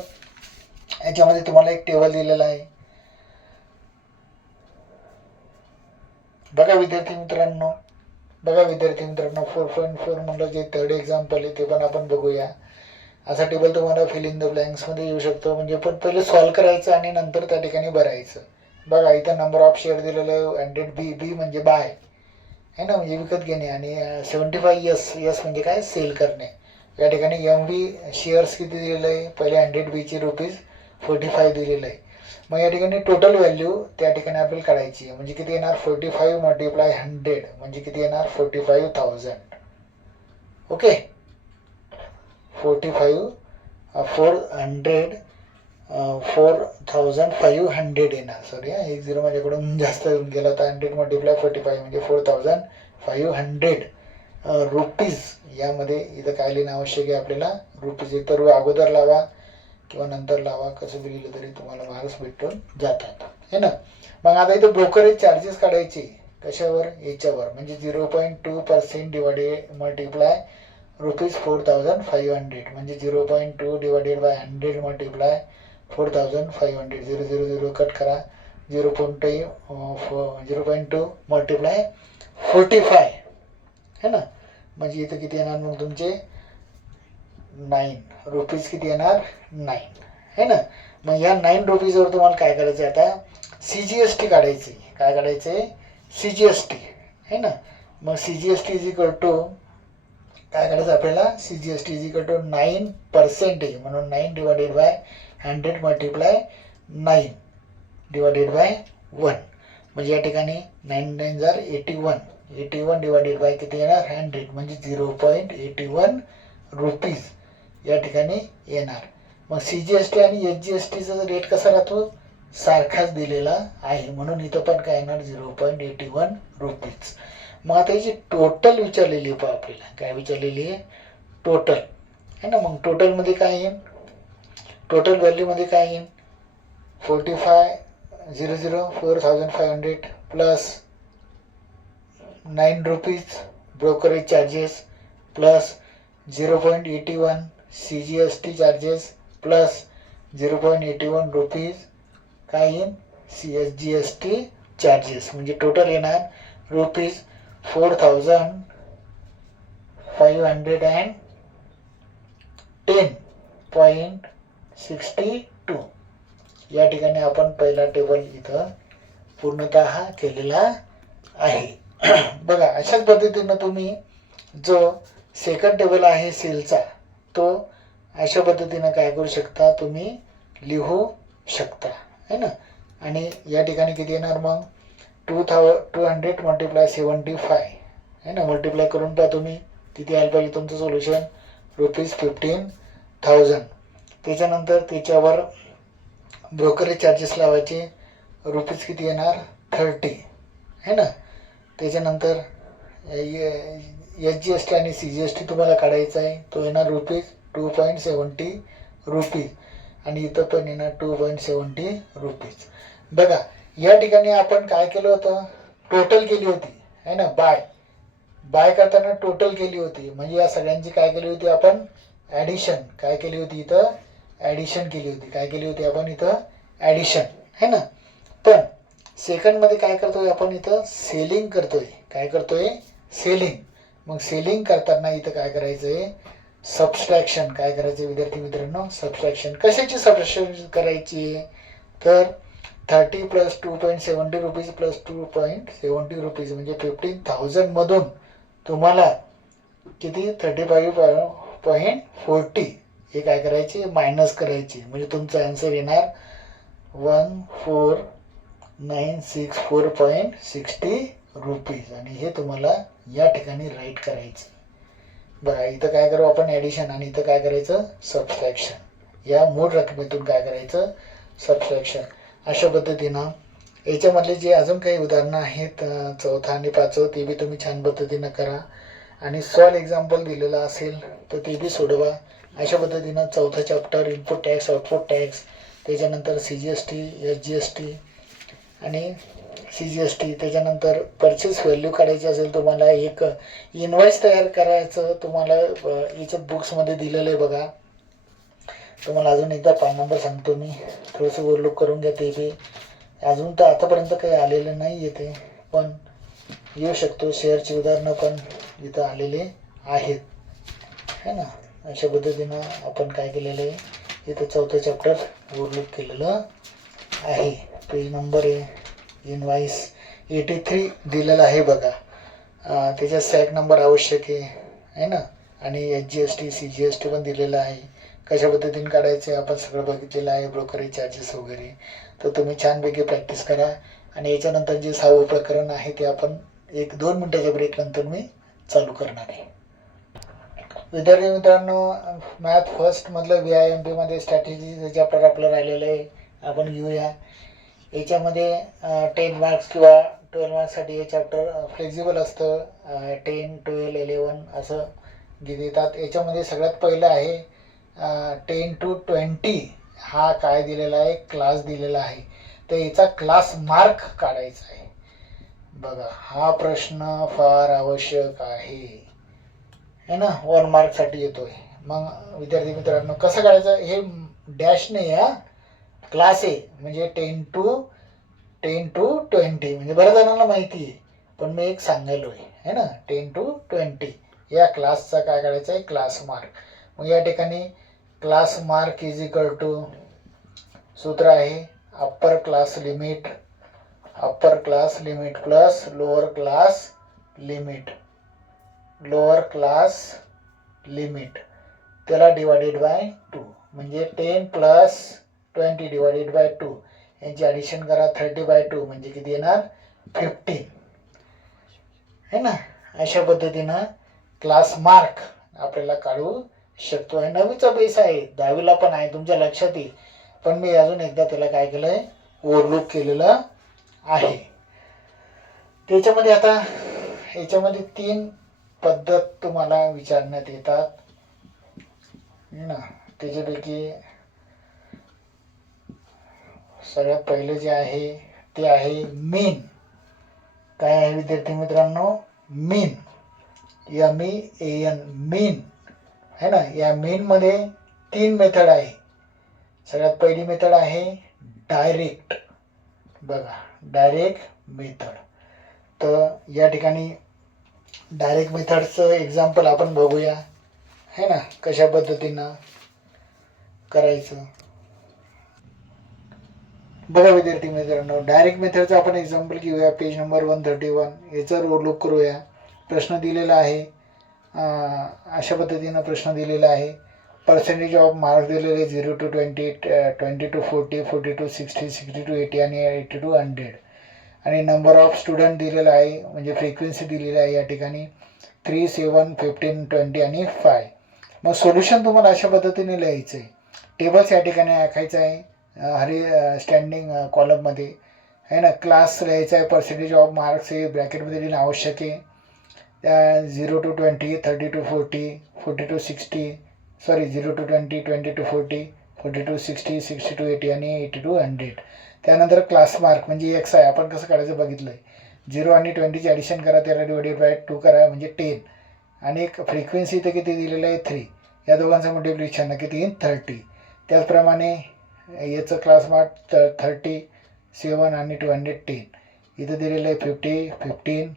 याच्यामध्ये तुम्हाला एक टेबल दिलेला आहे. बघा विद्यार्थी मित्रांनो 4.4 म्हणलं जे थर्ड एक्झाम्पल आहे ते पण आपण बघूया. असा टेबल तुम्हाला फिल इन द ब्लँक्समध्ये येऊ शकतो, म्हणजे पण पहिले सॉल्व करायचं आणि नंतर त्या ठिकाणी भरायचं. बघा इथं नंबर ऑफ शेअर दिलेलं आहे 100. बी म्हणजे बाय, है ना, म्हणजे विकत घेणे, आणि 75 यस म्हणजे काय? सेल करणे. या ठिकाणी एम व्ही शेअर्स किती दिलेलं आहे? पहिले 100 बीची ₹45 दिलेलं आहे. मग या ठिकाणी टोटल व्हॅल्यू त्या ठिकाणी आपल्याला काढायची आहे, म्हणजे किती येणार? 45 मल्टिप्लाय 100 म्हणजे किती येणार? 45,000. ओके, 4,500 येणार. सॉरी, 10 माझ्याकडून जास्त येऊन गेला होता. 100 मल्टिप्लाय 45 म्हणजे 4,500 रुपीज. यामध्ये इथं काय लिहिणं आवश्यक आहे आपल्याला? रुपीज. एक तर अगोदर लावा किंवा नंतर लावा, कसं बी लिहिलं तरी तुम्हाला मार्क्स भेटून जातात, है ना. मग आता इथं ब्रोकरेज चार्जेस काढायचे. कशावर? याच्यावर, म्हणजे 0.2% डिवायडेड मल्टिप्लाय ₹4,500 म्हणजे 0.2 डिवायडेड बाय 100 मल्टिप्लाय 4,500. 0 कट करा. 0.2 मल्टिप्लाय 45, है ना, म्हणजे इथं किती येणार? मग तुमचे 9 रुपीज. किती येणार? 9, है ना. मग या 9 रुपीजवर तुम्हाला काय करायचं? आता CGST काढायचे. काय काढायचे? CGST, है ना. मग CGST इज इक्वल टू काय काढायचं आपल्याला? CGST इज इक्वल टू 9% म्हणून 9 divided by 100 multiply 9 divided by 1, म्हणजे या ठिकाणी 9 9 जार 81 डिवायडेड बाय किती येणार? 100 म्हणजे 0.81 रुपीज या ठिकाणी येणार. मग CGST आणि SGSTचा रेट कसा राहतो? सारखाच दिलेला आहे, म्हणून इथं पण काय येणार? 0.81 रुपीज. मग आता याची टोटल विचारलेली आहे आपल्याला. काय विचारलेली आहे? टोटल, है ना. मग टोटलमध्ये काय येईल? टोटल व्हॅल्यूमध्ये काय येईल? 45,500 plus 9 rupees brokerage charges plus 0.81 CGST charges plus 0.81 rupees काय इन CSGST चार्जेस, म्हणजे टोटल येणार रुपीज 4,510.62. या ठिकाणी आपण पहिला टेबल इथं पूर्णतः केलेला आहे. बघा अशाच पद्धतीनं तुम्ही जो सेकंड टेबल आहे सेलचा तो अशा पद्धतीनं काय करू शकता, तुम्ही लिहू शकता है ना. आणि या ठिकाणी किती येणार मग 200 मल्टिप्लाय 75 है ना, मल्टिप्लाय करून पहा तुम्ही किती आलं पाहिजे तुमचं सोल्युशन ₹15,000. त्याच्यानंतर त्याच्यावर ब्रोकरेज चार्जेस लावायचे रुपीज किती येणार 30 है ना. त्याच्यानंतर SGST आणि CGST तुम्हाला काढायचा आहे, तो येणार रुपीज 2.70 रुपीज आणि इथं पण येणार 2.70 रुपीज. बघा या ठिकाणी आपण काय केलं होतं, टोटल केली होती है ना. बाय करताना टोटल केली होती, म्हणजे या सगळ्यांची काय केली होती आपण ॲडिशन काय केली होती, इथं ॲडिशन केली होती. काय केली होती आपण इथं ॲडिशन है ना. पण सेकंडमध्ये काय करतोय आपण इथं सेलिंग करतोय. काय करतोय सेलिंग. मग सेलिंग करताना इथं काय करायचं आहे सबस्ट्रॅक्शन. काय करायचं विद्यार्थी मित्रांनो सबस्ट्रॅक्शन. कशाची सबस्ट्रॅक्शन करायची तर 30 प्लस 2.70 रुपीज प्लस 2.70 रुपीज म्हणजे 15,000 मधून तुम्हाला किती 35.40 हे काय करायचे मायनस करायचे, म्हणजे तुमचा आन्सर येणार 14,964.60 रुपीज आणि हे तुम्हाला या ठिकाणी राईट करायचं. बघा इथं काय करू आपण ॲडिशन आणि इथं काय करायचं सबस्ट्रॅक्शन. या मूळ रकमेतून काय करायचं सबस्ट्रॅक्शन. अशा पद्धतीनं याच्यामधले जे अजून काही उदाहरणं आहेत चौथा आणि पाचवं ते बी तुम्ही छान पद्धतीनं करा आणि सॉल्व एक्झाम्पल दिलेला असेल तर ते बी सोडवा. अशा पद्धतीनं चौथा chapter input tax output tax, त्याच्यानंतर CGST SGST आणि CGST, त्याच्यानंतर परचेस व्हॅल्यू काढायची असेल तुम्हाला एक इनव्हॉइस तयार करायचं तुम्हाला याच्यात बुक्समध्ये दिलेलं आहे. बघा तुम्हाला अजून एकदा पान नंबर सांगतो मी, थोडंसं ओव्हरलुक करून घ्या. ते बी अजून तर आतापर्यंत काही आलेलं नाही येते पण येऊ शकतो. शेअरची उदाहरणं पण इथं आलेले आहेत है ना. अशा पद्धतीनं आपण काय केलेलं आहे इथं चौथं चॅप्टर ओव्हरलुक केलेलं आहे. पेज नंबर आहे इनवाईस 83 दिलेला आहे बघा. त्याच्यात सॅक नंबर आवश्यक आहे ना आणि SGST CGST पण दिलेलं आहे. कशा पद्धतीने काढायचे आपण सगळं बघितलेलं आहे, ब्रोकरेज चार्जेस वगैरे. तर तुम्ही छानपैकी प्रॅक्टिस करा आणि याच्यानंतर जे 6वं प्रकरण आहे ते आपण 1-2 मिनिटाच्या ब्रेक नंतर मी चालू करणार आहे. विद्यार्थी मित्रांनो मॅथ फर्स्ट मधलं VIMP मध्ये स्ट्रॅटेजी चॅप्टर आपलं राहिलेलं आहे, आपण घेऊया. याच्यामध्ये 10 मार्क्स किंवा 12 मार्क्ससाठी हे चॅप्टर फ्लेक्झिबल असतं. 10, 12, 11 असं देतात. याच्यामध्ये सगळ्यात पहिलं आहे 10 to 20 हा काय दिलेला आहे क्लास दिलेला आहे, तर याचा क्लास मार्क काढायचा आहे. बघा हा प्रश्न फार आवश्यक आहे ना, 1 मार्कसाठी येतोय. मग विद्यार्थी मित्रांनो कसं काढायचं, हे डॅश नाही हा क्लास आहे, म्हणजे 10 to 20 म्हणजे बऱ्याच जणांना माहिती आहे पण मी एक सांगायलो आहे ना. 10 to 20 या क्लासचा काय काढायचा आहे क्लास मार्क. मग या ठिकाणी class mark is equal to सूत्र आहे upper class limit plus lower class limit त्याला डिवायडेड बाय 2 म्हणजे 10 प्लस 20 डिवायडेड बाय 2 यांची ॲडिशन करा 30/2 म्हणजे किती येणार 15 है ना. अशा पद्धतीनं क्लास मार्क आपल्याला काढू शकतो. हे 9वीचा बेस आहे, 10वीला पण आहे तुमच्या लक्षात येईल, पण मी अजून एकदा त्याला काय केलं आहे ओव्हरलुक केलेलं आहे. त्याच्यामध्ये आता याच्यामध्ये 3 पद्धत तुम्हाला विचारण्यात येतात ना. त्याच्यापैकी सगळ्यात पहिले जे आहे ते आहे मीन. काय आहे विद्यार्थी मित्रांनो? मीन. MEAN मीन है ना. या मीनमध्ये 3 मेथड आहे. सगळ्यात पहिली मेथड आहे डायरेक्ट. बघा, डायरेक्ट मेथड. तर या ठिकाणी डायरेक्ट मेथडचं एक्झाम्पल आपण बघूया है ना, कशा पद्धतीनं करायचं. बघा विद्यार्थी मित्रांनो, डायरेक्ट मेथडचं आपण एक्झाम्पल घेऊया. Page number 131. याचं रोल करूया. प्रश्न दिलेला आहे, अशा पद्धतीनं प्रश्न दिलेला आहे. पर्सेंटेज ऑफ मार्क्स दिलेले 0 to 20, 20 to 40, 40 to 60, 60 to 80 आणि 80 to 100. आणि नंबर ऑफ स्टुडंट दिलेला आहे, म्हणजे फ्रिक्वेन्सी दिलेली आहे या ठिकाणी 3, 7, 15, 20 आणि 5. मग सोल्युशन तुम्हाला अशा पद्धतीने लिहायचं आहे. टेबल्स या ठिकाणी आखायचं आहे स्टँडिंग कॉलममध्ये आहे ना. क्लास लिहायचा आहे. पर्सेंटेज ऑफ मार्क्स हे ब्रॅकेटमध्ये लिहिणं आवश्यक आहे. 0 to 20, 30 to 40, 40 to 60, 0 to 20, 20 to 40, 40 to 60, 60 to 80 आणि 80 to 100. त्यानंतर क्लास मार्क म्हणजे एक्स आहे. आपण कसं काढायचं बघितलं आहे. 0 आणि 20ची ॲडिशन करा, त्याला डिवाइडेड बाय 2 करा म्हणजे 10. आणि एक फ्रिक्वेन्सी इथं किती दिलेलं आहे 3. या दोघांचं मल्टिप्लिकेशन किती येईल 30. त्याचप्रमाणे याचं क्लास मार्क 30, 7 आणि 210. इथं दिलेलं आहे 50, 15,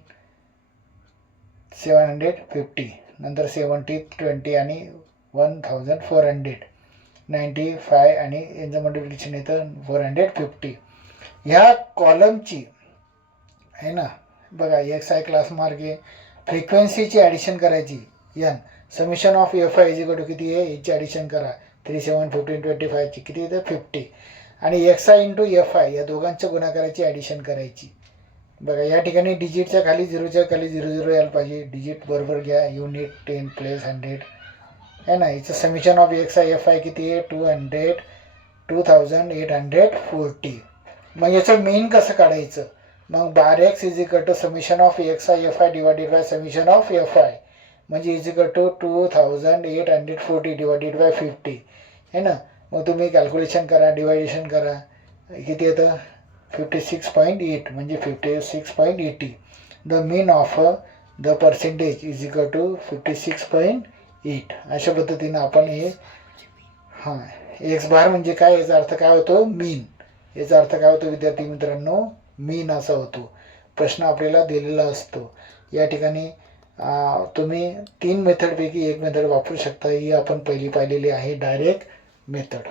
750. नंतर 70, 20 आणि 1400, 95 आणि यांचं मल्टिप्लिकेशन येतं 450. ह्या कॉलमची आहे ना. बघा, एक्स आहे क्लास मार्क आहे. फ्रिक्वेन्सीची ॲडिशन करायची N. Summation of F I is किती आहे, याची ॲडिशन करा. 3, 7, 15, 25ची किती येतं 50. आणि X I into F I या दोघांच्या गुणाकाराची ॲडिशन करायची. बघा, या ठिकाणी डिजिटच्या खाली 0च्या खाली 00 यायला पाहिजे. डिजिट बरोबर घ्या. युनिट 10 प्लस 100 आहे ना. याचं summation of X I F I किती आहे 200, 2840. मग याचं मेन कसं काढायचं? मग bar X is equal to summation of X I F I divided by summation of F I म्हणजे is equal to 2840 divided by 50 आहे ना. मग तुम्ही कॅल्क्युलेशन करा, डिवायडेशन करा, किती येतं 56.8 म्हणजे 56.80. The mean of the percentage is equal to 56.8. अशा पद्धतीनं आपण हे एक्स बार म्हणजे काय, याचा अर्थ काय होतो मीन. याचा अर्थ काय होतो विद्यार्थी मित्रांनो, मीन असा होतो. प्रश्न आपल्याला दिलेला असतो. या ठिकाणी तुम्ही 3 मेथडपैकी एक मेथड वापरू शकता. ही आपण पहिली पाहिलेली आहे डायरेक्ट मेथड.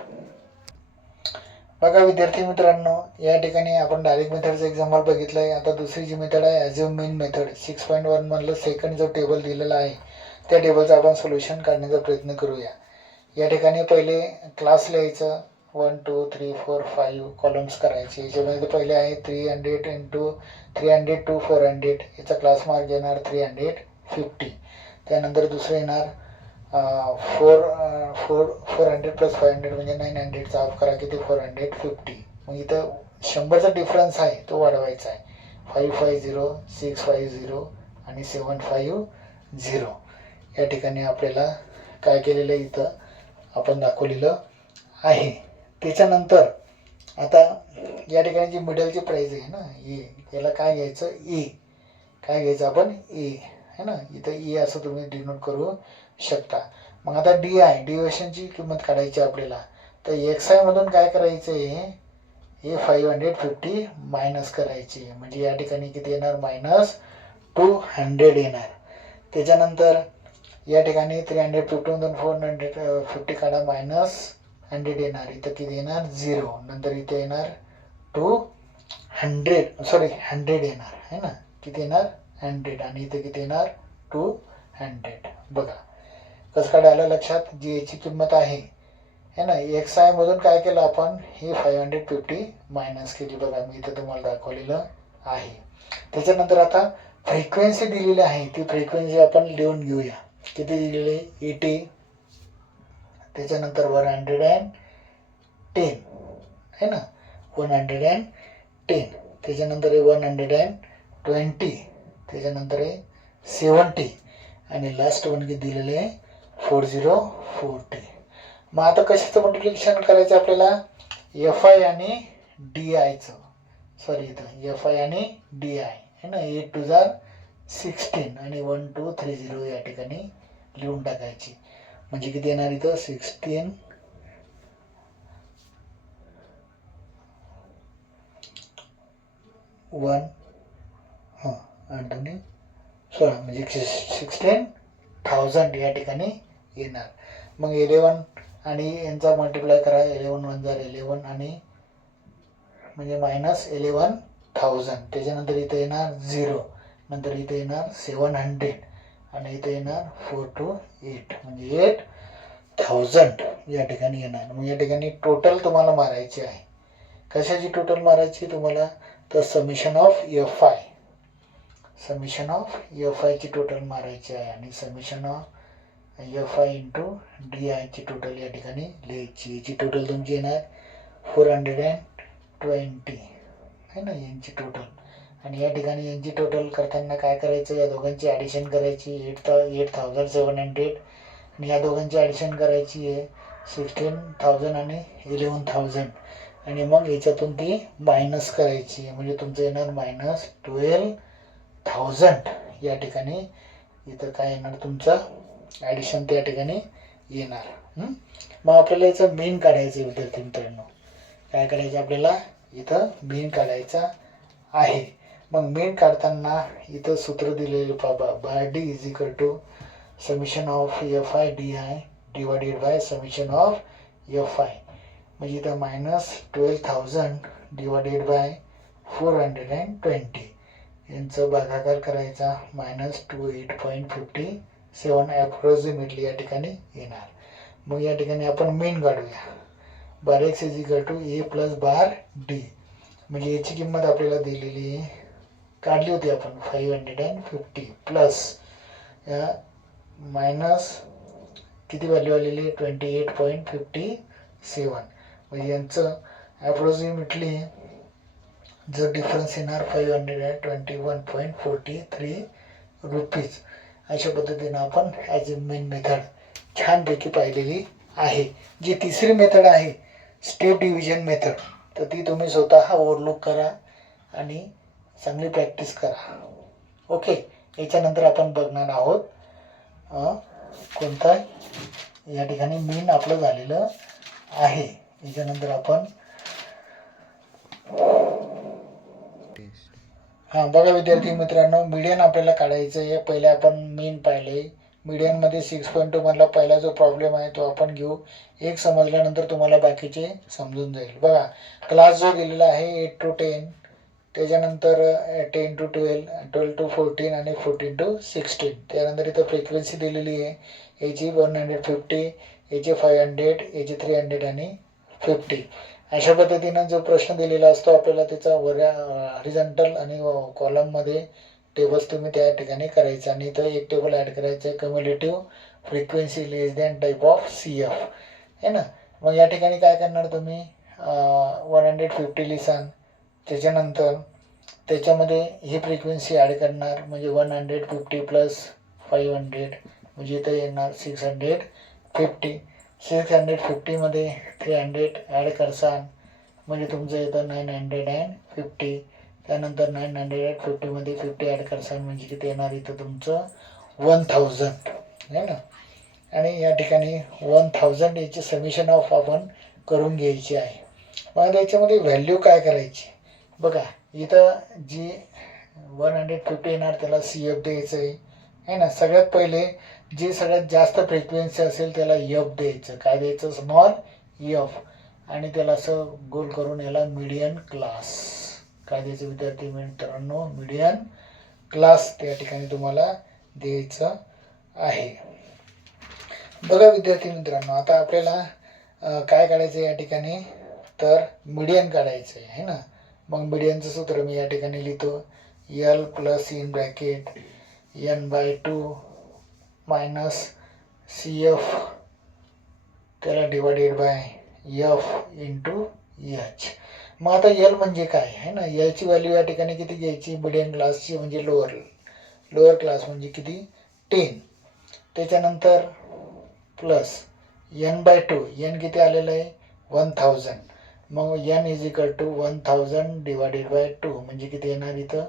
बघा विद्यार्थी मित्रांनो, या ठिकाणी आपण डायरेक्ट मेथडचं एक्झाम्पल बघितलं आहे. आता दुसरी जी मेथड आहे ॲझ्युम मीन मेथड. 6.1 मधलं सेकंड जो टेबल दिलेला आहे त्या टेबलचं आपण सोल्युशन काढण्याचा प्रयत्न करूया. या ठिकाणी पहिले क्लास लिहायचं. 1, 2, 3, 4, 5 कॉलम्स करायचे. याच्यामध्ये पहिले आहे 300 इंटू 300 टू 400. याचा क्लास मार्क येणार 350. त्यानंतर दुसरं येणार 400 प्लस 500 म्हणजे 900चा हाफ करा किती 450. मग इथं 100चा डिफरन्स आहे तो वाढवायचा आहे. 550, 650 आणि 750. या ठिकाणी आपल्याला काय केलेलं आहे इथं आपण दाखवलेलं आहे. त्याच्यानंतर आता या ठिकाणी जी मिडलची प्राईज आहे ना ए, याला काय घ्यायचं ए. काय घ्यायचं आपण ए है ना. इथं ए असं तुम्ही डिनोट करू शकता. मग आता डी आहे, डिव्हिजनची किंमत काढायची आपल्याला. तर एक्स आय मधून काय करायचं आहे हे 550 मायनस करायची. म्हणजे या ठिकाणी किती येणार -200 येणार. त्याच्यानंतर या ठिकाणी 350 मधून 450 काढा -100 येणार. इथं किती येणार 0. नंतर इथे येणार 100 येणार है ना. किती येणार 100 आणि इथे किती येणार 200. बघा कसं काढायला लक्षात. जी याची किंमत आहे है ना, एक्स आय मधून काय केलं आपण हे 550 मायनस केली. बघा मी इथं तुम्हाला दाखवलेलं आहे. त्याच्यानंतर आता फ्रिक्वेन्सी दिलेली आहे, ती फ्रिक्वेन्सी आपण लिहून घेऊया. किती दिलेली 80. त्याच्यानंतर 110 है ना 110. त्याच्यानंतर 120. त्याच्यानंतर 70 आणि लास्ट वन किती दिलेले आहे 4040. मग आता कशाचं मल्टिप्लिकेशन करायचं आपल्याला एफ आय आणि डी आयचं, सॉरी इथं एफ आय आणि डी आय है ना, 8 2 16 आणि 1 2 3 0 या ठिकाणी लिहून टाकायची. म्हणजे किती येणार इथं 16 1 हां 8 2 16 म्हणजे 16,000 या ठिकाणी येणार. मग 11 आणि यांचा मल्टिप्लाय करा, 11 1 11 आणि म्हणजे -11,000. त्याच्यानंतर इथे येणार 0, नंतर इथे येणार 700 आणि इथे येणार 4 2 8 म्हणजे 8,000 या ठिकाणी येणार. मग या ठिकाणी टोटल तुम्हाला मारायची आहे. कशाची टोटल मारायची तुम्हाला, तर summation of F I, summation of F आयची टोटल मारायची आहे आणि summation of F I into D आयची टोटल या ठिकाणी लिहायची. याची टोटल तुमची येणार 420 है ना यांची टोटल. आणि या ठिकाणी यांची टोटल करताना काय करायचं, या दोघांची ॲडिशन करायची 8,700 आणि या दोघांची ॲडिशन करायची आहे 16,000 आणि 11,000 आणि मग याच्यातून ती मायनस करायची. म्हणजे तुमचं येणार -12,000 या ठिकाणी. इथं काय येणार तुमचं ॲडिशन त्या ठिकाणी येणार. मग आपल्याला याचं मेन काढायचं विद्यार्थी मित्रांनो. काय करायचं आपल्याला, इथं मेन काढायचा आहे. मग मेन काढताना इथं सूत्र दिलेले बाबा, by D is equal to summation of F I D I divided by summation of F I. म्हणजे इथं -12,000 डिवायडेड बाय 420 यांचं भागाकार करायचा, -28.57 ॲप्रॉक्सिमेटली या ठिकाणी येणार. मग या ठिकाणी आपण मेन काढूया. Bar X is equal to A plus bar D. म्हणजे याची किंमत आपल्याला दिलेली काढली होती आपण 550 प्लस मायनस किती व्हॅल्यू आलेली 28.57. म्हणजे यांचं ॲप्रॉक्सिमेटली जो डिफरन्स येणार 521.43 रुपीज. अशा पद्धतीनं आपण ॲज अ मेन मेथड छानपैकी पाहिलेली आहे. जी तिसरी मेथड आहे स्टेप डिव्हिजन मेथड, तर ती तुम्ही स्वतः ओव्हरलुक करा आणि चांगली प्रॅक्टिस करा. ओके, याच्यानंतर आपण बघणार आहोत कोणता, या ठिकाणी मेन आपलं झालेलं आहे. याच्यानंतर आपण हां बघा विद्यार्थी मित्रांनो, मीडियन आपल्याला काढायचं आहे. पहिले आपण मेन पाहिले. मीडियनमध्ये 6.2 मधला पहिला जो प्रॉब्लेम आहे तो आपण घेऊ. एक समजल्यानंतर तुम्हाला बाकीचे समजून जाईल. बघा क्लास जो दिलेला आहे 8 to 10, त्याच्यानंतर 10 to 12, 12 to 14 आणि 14 to 16. त्यानंतर इथं फ्रिक्वेन्सी दिलेली आहे, याची 150, याची 500, याची 300 आणि 50. अशा पद्धतीनं जो प्रश्न दिलेला असतो आपल्याला त्याचा हॉरिझॉन्टल आणि कॉलममध्ये टेबल्स तुम्ही त्या ठिकाणी करायचं. आणि इथं एक टेबल ॲड करायचं आहे cumulative frequency less than type of C F है ना. मग या ठिकाणी काय करणार तुम्ही 150 लिहिसान, त्याच्यानंतर त्याच्यामध्ये ही फ्रिक्वेन्सी ॲड करणार. म्हणजे 150 प्लस 500 म्हणजे इथं येणार 650. 650मध्ये 300 ॲड करसान म्हणजे तुमचं येतं 950. त्यानंतर 950मध्ये 50 ॲड करसान म्हणजे किती येणार इथं तुमचं 1000 है ना. आणि या ठिकाणी 1000 याची समेशन ऑफ आपण करून घ्यायची आहे. मग याच्यामध्ये व्हॅल्यू काय करायची बघा. इथं जी 150 येणार त्याला सी एफ द्यायचं आहे ना. सगळ्यात पहिले जी सगळ्यात जास्त फ्रिक्वेन्सी असेल त्याला एफ द्यायचं. काय द्यायचं, स्मॉल एफ. आणि त्याला असं गोल करून याला मीडियन क्लास काय द्यायचं विद्यार्थी मित्रांनो, मीडियन क्लास त्या ठिकाणी तुम्हाला द्यायचं आहे. बघा विद्यार्थी मित्रांनो, आता आपल्याला काय काढायचं या ठिकाणी, तर मीडियन काढायचं आहे ना. मग मीडियनचं सूत्र मी या ठिकाणी लिहितो, L plus in bracket n/2 minus C F त्याला divided by F into H. मग आता एल म्हणजे काय आहे ना, एलची व्हॅल्यू या ठिकाणी किती घ्यायची, मीडियम क्लासची म्हणजे लोअर क्लास म्हणजे किती 10. त्याच्यानंतर प्लस n/2, n किती आलेलं आहे 1000 मग n is equal to 1000 divided by 2 म्हणजे किती येणार इथं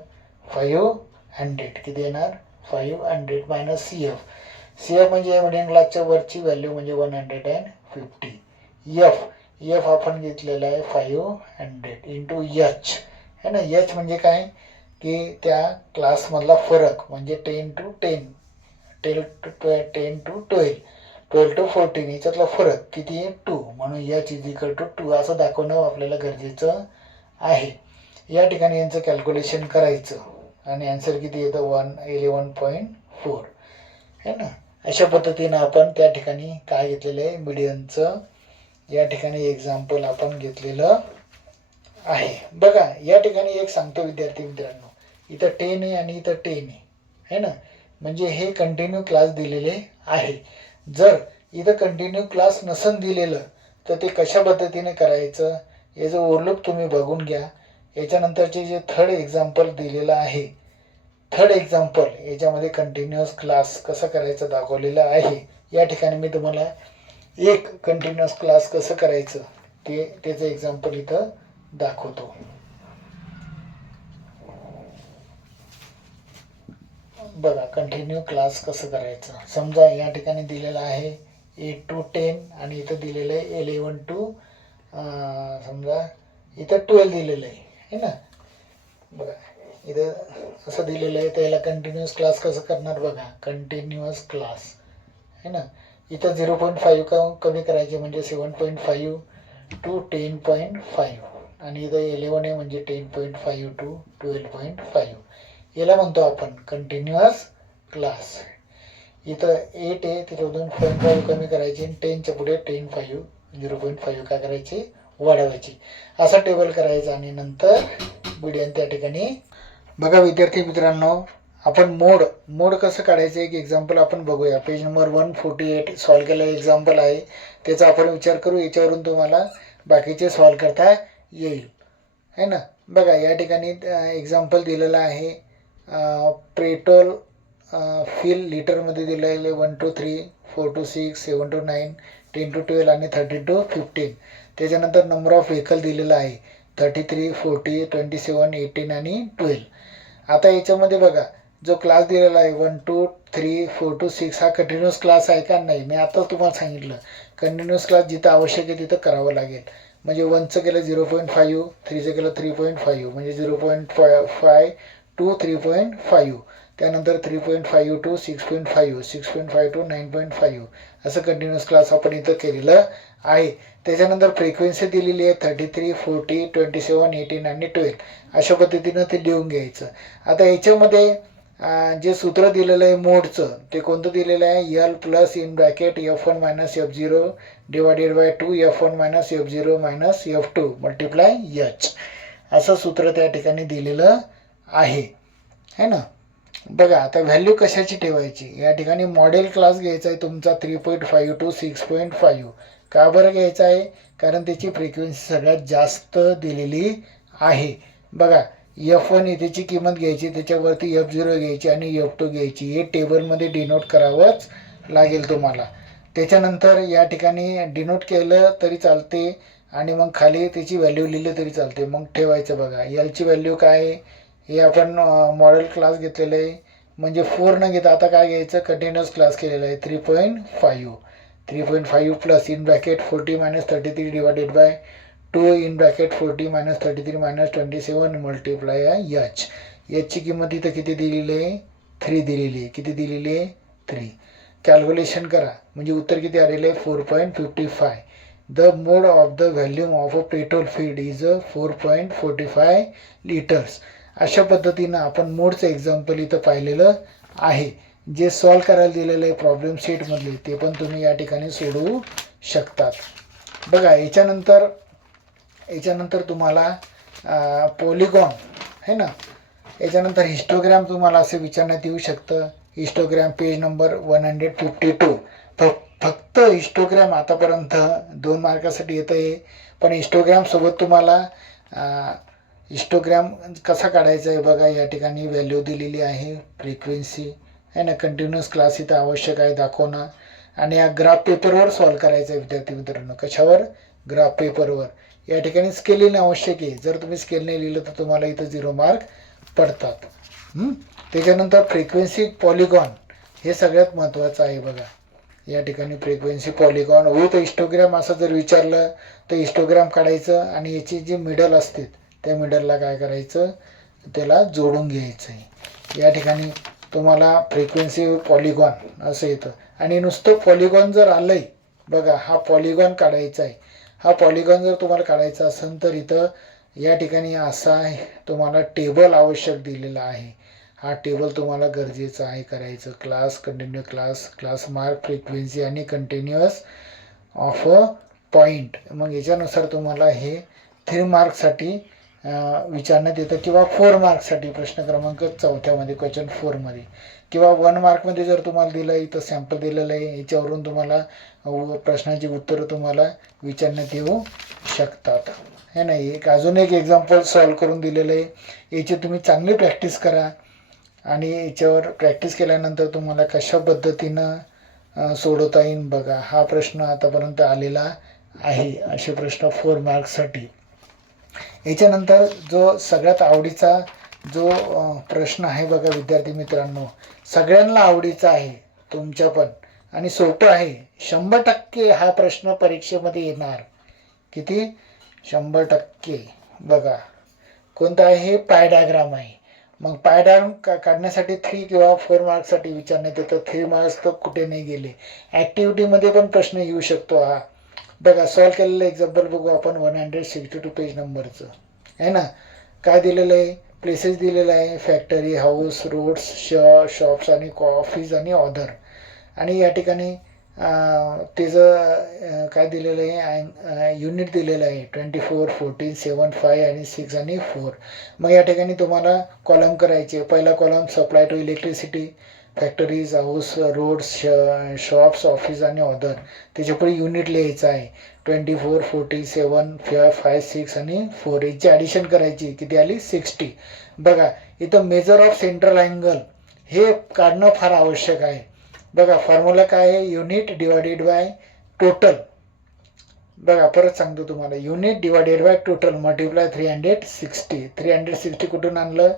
500. किती येणार 500 मायनस CF म्हणजे मिडियम क्लासच्या वरची व्हॅल्यू म्हणजे 150. एफ आपण घेतलेला आहे 500 इंटू एच है ना. एच म्हणजे काय की त्या क्लासमधला फरक म्हणजे 10 to 10 10 to 12 to 14 याच्यातला फरक किती आहे 2 म्हणून एच इज इक्वल टू 2 असं दाखवणं आपल्याला गरजेचं आहे. या ठिकाणी यांचं कॅल्क्युलेशन करायचं आणि आन्सर किती येतं 111.4 है ना. अशा पद्धतीनं आपण त्या ठिकाणी काय घेतलेलं आहे मीडियनचं या ठिकाणी एक्झाम्पल आपण घेतलेलं आहे. बघा या ठिकाणी एक सांगतो विद्यार्थी मित्रांनो, इथं 10 आहे आणि इथं 10 आहे ना. म्हणजे हे कंटिन्यू क्लास दिलेले आहे. जर इथं कंटिन्यू क्लास नसन दिलेलं तर ते कशा पद्धतीने करायचं याचं ओव्हरलुक तुम्ही बघून घ्या. याच्यानंतरचे जे थर्ड एक्झाम्पल दिलेलं आहे, थर्ड एक्झाम्पल याच्यामध्ये कंटिन्युअस क्लास कसं करायचं दाखवलेलं आहे. या ठिकाणी मी तुम्हाला एक कंटिन्युअस क्लास कसं करायचं त्याचं एक्झाम्पल इथं दाखवतो. बघा कंटिन्यू क्लास कसं करायचं. समजा या ठिकाणी दिलेलं आहे 8 to 10 आणि इथं दिलेलं आहे 11 to समजा इथं 12 दिलेलं आहे ना. बघा इथं असं दिलेलं आहे, त्याला कंटिन्युअस क्लास कसं करणार बघा. कंटिन्युअस क्लास है ना. इथं 0.5 कमी करायचे म्हणजे 7.5 to 10.5 आणि इथं 11 आहे म्हणजे 10.5 to 12.5 याला म्हणतो आपण कंटिन्युअस क्लास. इथं 8 आहे त्याच्यामधून 0.5 कमी करायचे आणि 10च्या पुढे 10.5 0.5 काय करायचे वाढवायची. असा टेबल करायचा आणि नंतर मीडियन त्या ठिकाणी. बघा विद्यार्थी मित्रांनो, आपण मोड कसं काढायचं एक एक्झाम्पल आपण बघूया. पेज नंबर 148 सॉल्व केलेलं एक्झाम्पल आहे, त्याचा आपण विचार करू. याच्यावरून तुम्हाला बाकीचे सॉल्व करता येईल है ना. बघा या ठिकाणी एक्झाम्पल दिलेलं आहे. पेट्रोल फिल लिटरमध्ये दिलेलं 1 to 3 4 to 6 7 to 9 10 to 12 आणि 30 to 15. त्याच्यानंतर नंबर ऑफ व्हेकल दिलेला आहे 33 40 27 18 आणि 12. आता याच्यामध्ये बघा जो क्लास दिलेला आहे 1 to 3 4 to 6 हा कंटिन्युअस क्लास आहे का नाही. मी आताच तुम्हाला सांगितलं कंटिन्युअस क्लास जिथं आवश्यक आहे तिथं करावं लागेल. म्हणजे 1चं केलं 0.5 3चं केलं 3.5 म्हणजे 0.5 to 3.5 त्यानंतर 3.5 to 6.5 6.5 to 9.5 असं कंटिन्युअस क्लास आपण इथं केलेलं आहे. त्याच्यानंतर फ्रिक्वेन्सी दिलेली आहे 33 40 27 18 आणि 12. अशा पद्धतीनं ते लिहून घ्यायचं. आता याच्यामध्ये जे सूत्र दिलेलं आहे मोडचं ते कोणतं दिलेलं आहे L plus in bracket F1 minus F0 divided by 2 F1 minus F0 minus F2 multiply H असं सूत्र त्या ठिकाणी दिलेलं आहे है ना. बघा आता व्हॅल्यू कशाची ठेवायची. या ठिकाणी मॉडेल क्लास घ्यायचा आहे तुमचा 3.5 to 6.5. का बरं घ्यायचा आहे कारण त्याची फ्रिक्वेन्सी सगळ्यात जास्त दिलेली आहे. बघा F1 त्याची किंमत घ्यायची, त्याच्यावरती F0 घ्यायची आणि F2 घ्यायची. हे टेबलमध्ये डिनोट करावंच लागेल तुम्हाला. त्याच्यानंतर या ठिकाणी डिनोट केलं तरी चालते आणि मग खाली त्याची व्हॅल्यू लिहिली तरी चालते. मग ठेवायचं बघा एलची व्हॅल्यू काय आहे हे आपण मॉडेल क्लास घेतलेलं आहे म्हणजे 4 न घेता आता काय घ्यायचं कंटिन्युअस क्लास केलेला आहे 3.5 plus in bracket 40 minus 33 divided by 2 in bracket 40 minus 33 minus 27 multiply H. याची किंमत इथं किती दिलेली आहे 3 दिलेली आहे. किती दिलेली आहे 3. कॅल्क्युलेशन करा म्हणजे उत्तर किती आलेलं आहे 4.55. The mode of the volume of a petrol feed is 4.45 litres. अशा पद्धतीनं आपण मोडचं एक्झाम्पल इथं पाहिलेलं आहे. जे सॉल्व करायला दिलेलं आहे प्रॉब्लेम शीटमधले ते पण तुम्ही या ठिकाणी सोडवू शकतात. बघा याच्यानंतर तुम्हाला पॉलिगॉन है ना. याच्यानंतर हिस्टोग्रॅम तुम्हाला असं विचारण्यात येऊ शकतं. हिस्टोग्रॅम पेज नंबर 152. फक्त हिस्टोग्रॅम आतापर्यंत 2 मार्कासाठी येतं आहे. पण हिस्टोग्रॅमसोबत तुम्हाला हिस्टोग्रॅम कसा काढायचा आहे बघा. या ठिकाणी व्हॅल्यू दिलेली आहे फ्रिक्वेन्सी है ना. कंटिन्युअस क्लास इथं आवश्यक आहे दाखवणं आणि या ग्राफ पेपरवर सॉल्व करायचं आहे विद्यार्थी मित्रांनो. कशावर ग्राफ पेपरवर. या ठिकाणी स्केल लिहिणं आवश्यक आहे. जर तुम्ही स्केल नाही लिहिलं तर तुम्हाला इथं 0 मार्क पडतात. त्याच्यानंतर फ्रिक्वेन्सी पॉलिगॉन हे सगळ्यात महत्त्वाचं आहे बघा. या ठिकाणी फ्रिक्वेन्सी पॉलिगॉन विथ हिस्टोग्राम असं जर विचारलं तर हिस्टोग्राम काढायचं आणि याची जी मिडल असते त्या मिडलला काय करायचं, त्याला जोडून घ्यायचं आहे. या ठिकाणी तुम्हाला फ्रिक्वेन्सी पॉलिगॉन असं येतं. आणि नुसतं पॉलिगॉन जर आलंय बघा, हा पॉलिगॉन काढायचा आहे. हा पॉलिगॉन जर तुम्हाला काढायचा असेल तर इथं या ठिकाणी असा तुम्हाला टेबल आवश्यक दिलेला आहे. हा टेबल तुम्हाला गरजेचं आहे करायचं. Class, continue class, class mark, frequency आणि कंटिन्युअस ऑफ अ पॉईंट. मग याच्यानुसार तुम्हाला हे 3 मार्कसाठी विचारण्यात येतं किंवा 4 मार्क्ससाठी प्रश्न क्रमांक 4 क्वेश्चन 4 किंवा 1 मार्कमध्ये जर तुम्हाला दिलं आहे इथं सॅम्पल दिलेलं आहे, याच्यावरून तुम्हाला प्रश्नाची उत्तरं तुम्हाला विचारण्यात येऊ शकतात. हे नाही, अजून एक एक्झाम्पल सॉल्व करून दिलेलं आहे. याची तुम्ही चांगली प्रॅक्टिस करा आणि याच्यावर प्रॅक्टिस केल्यानंतर तुम्हाला कशा पद्धतीनं सोडवता येईल बघा. हा प्रश्न आतापर्यंत आलेला आहे, असे प्रश्न 4 मार्क्ससाठी. याच्यानंतर जो सगळ्यात आवडीचा जो प्रश्न आहे बघा विद्यार्थी मित्रांनो, सगळ्यांना आवडीचा आहे, तुमच्या पण, आणि सोपं आहे. 100% हा प्रश्न परीक्षेमध्ये येणार. किती? 100%. बघा कोणता आहे? हे पाय डायग्राम आहे. मग पाय डायग्राम काढण्यासाठी 3 किंवा 4 मार्क्ससाठी विचारण्यात येतं. 3 मार्क्स तर कुठे नाही गेले. ॲक्टिव्हिटीमध्ये पण प्रश्न येऊ शकतो हा. बघा सॉल्व केलेलं एक्झाम्पल बघू आपण. 162 पेज नंबरचं आहे ना. काय दिलेलं आहे? प्लेसेस दिलेलं आहे, फॅक्टरी, हाऊस, रोड्स, शॉप्स आणि ऑफिस आणि ऑदर. आणि या ठिकाणी त्याचं काय दिलेलं आहे? युनिट दिलेलं आहे 24, 14, 7, 5 आणि 6 आणि 4. मग या ठिकाणी तुम्हाला कॉलम करायचे. पहिला column supply to electricity, factories, house, roads, shops, office आणि ऑदर. त्याच्यापुढे युनिट लिहायचं आहे 24, 47, 5, 6 आणि 4. याची ॲडिशन करायची. किती आली? 60. बघा इथं मेजर ऑफ सेंट्रल अँगल हे काढणं फार आवश्यक आहे. बघा फॉर्म्युला काय आहे? Unit divided by total. बघा परत सांगतो तुम्हाला, unit divided by total multiply 360. 360 कुठून आणलं?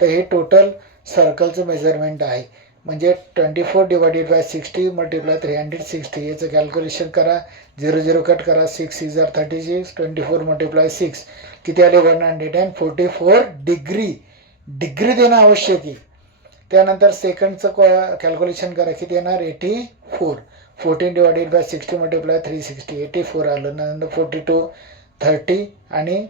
तर हे टोटल सर्कलचं मेजरमेंट आहे. म्हणजे 24 डिवायडेड बाय 60 मल्टिप्लाय 360. याचं कॅल्क्युलेशन करा. 0 0 कट करा. 6 6 36. 24 मल्टिप्लाय 6 किती आले? 144 डिग्री. डिग्री देणं आवश्यक आहे. त्यानंतर सेकंडचं कॅल्क्युलेशन करा. किती येणार? 84. 14 डिवायडेड बाय 60 मल्टिप्लाय 360. 84 आलं. नंतर 42, 30 आणि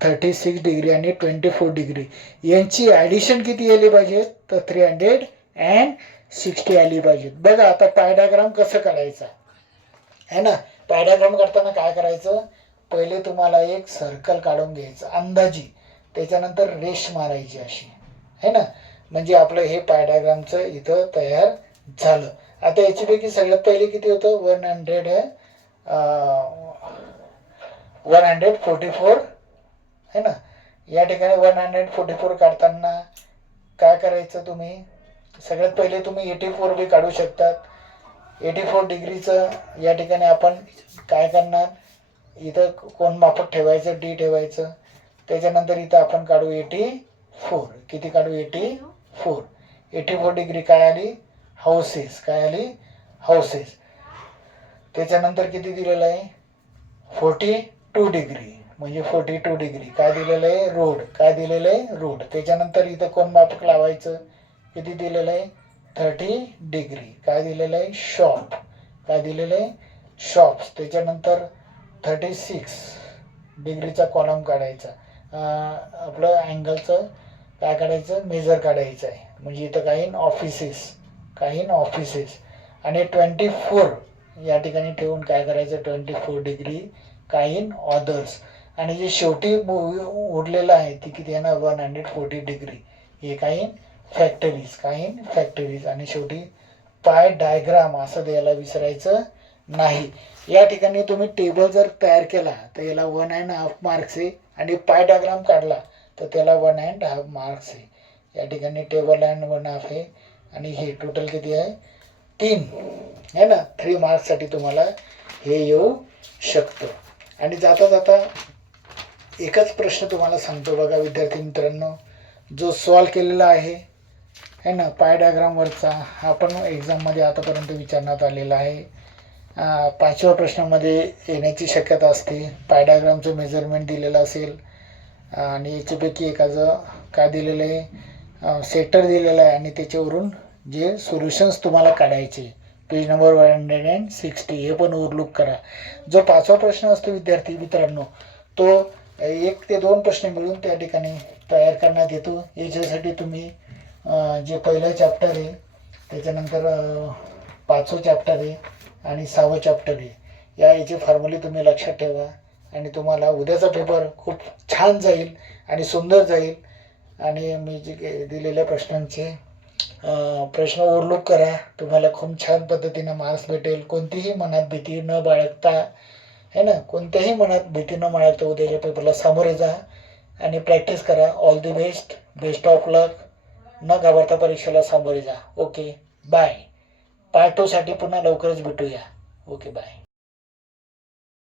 36 डिग्री आणि 24 डिग्री. यांची ॲडिशन किती आली पाहिजे? तर 360 आली पाहिजे. बघा आता पाय डायग्राम कसं काढायचा आहे ना. पाय डायग्राम काढताना काय करायचं? पहिले तुम्हाला एक सर्कल काढून घ्यायचं अंदाजी. त्याच्यानंतर रेष मारायची अशी आहे ना. म्हणजे आपलं हे पाय डायग्रामचं इथं तयार झालं. आता याच्यापैकी सगळ्यात पहिले किती होतं? 144 है ना. या ठिकाणी 144 काढताना काय करायचं तुम्ही? सगळ्यात पहिले तुम्ही 84 बी काढू शकतात. 84 डिग्रीचं या ठिकाणी आपण काय करणार? इथं कोण माफक ठेवायचं? डी ठेवायचं. त्याच्यानंतर इथं आपण काढू 84. किती काढू? 84. 84 डिग्री काय आली? हाऊसेस. काय आली? हाऊसेस. त्याच्यानंतर किती दिलेलं आहे? 42 डिग्री. म्हणजे 42 डिग्री काय दिलेलं आहे? रोड. काय दिलेलं आहे? रोड. त्याच्यानंतर इथं कोण माफक लावायचं? किती दिलेलं आहे? 30 डिग्री. काय दिलेलं आहे? शॉप. काय दिलेलं आहे? शॉप्स. त्याच्यानंतर 36 डिग्रीचा कॉलम काढायचा. आपलं अँगलचं काय काढायचं? मेजर काढायचं आहे. म्हणजे इथं काही ऑफिसेस. काही ऑफिसेस. आणि 24 या ठिकाणी ठेवून काय करायचं? 24 डिग्री काही ऑदर्स. आणि जे शेवटी उरलेलं आहे ती किती येणार? 140 डिग्री. हे काही फॅक्टरीज. काही फॅक्टरीज. आणि शेवटी पाय डायग्राम असं द्यायला विसरायचं नाही. या ठिकाणी तुम्ही टेबल जर तयार केला तर याला 1.5 मार्क्स आहे. आणि पाय डायग्राम काढला तर त्याला 1.5 मार्क्स आहे. या ठिकाणी टेबल अँड 1.5 आहे. आणि हे टोटल किती आहे? 3 है ना. 3 मार्क्ससाठी तुम्हाला हे येऊ शकतं. आणि जाता जाता एकच प्रश्न तुम्हाला सांगतो बघा विद्यार्थी मित्रांनो, जो सॉल्व केलेला आहे ना पाय डायग्रामवरचा, हा पण एक्झाममध्ये आतापर्यंत विचारण्यात आलेला आहे. 5व्या प्रश्नामध्ये येण्याची शक्यता असते. पाय डायग्रामचं मेजरमेंट दिलेलं असेल आणि याच्यापैकी एखादं काय दिलेलं आहे, सेक्टर दिलेलं आहे आणि त्याच्यावरून जे सोल्युशन्स तुम्हाला काढायचे, पेज नंबर 160 हे पण ओव्हरलुक करा. जो 5वा प्रश्न असतो विद्यार्थी मित्रांनो, तो 1 ते 2 प्रश्न मिळून त्या ठिकाणी तयार करण्यात येतो. याच्यासाठी तुम्ही जे पहिलं चॅप्टर आहे, त्याच्यानंतर 5वं चॅप्टर आहे आणि 6वं चॅप्टर आहे, याचे फॉर्म्युले तुम्ही लक्षात ठेवा आणि तुम्हाला उद्याचा पेपर खूप छान जाईल आणि सुंदर जाईल. आणि मी जे दिलेल्या प्रश्नांचे प्रश्न ओव्हरलुक करा, तुम्हाला खूप छान पद्धतीनं मार्क्स भेटेल. कोणतीही मनात भीती न बाळगता है ना, कोणत्याही मनात भीती न बाळगता उद्याच्या पेपरला सामोरे जा आणि प्रॅक्टिस करा. All the best, best of luck. न घाबरता परीक्षेला सामोरे जा. Okay bye. पार्ट 2 साठी पुन्हा लवकरच भेटूया. Okay bye.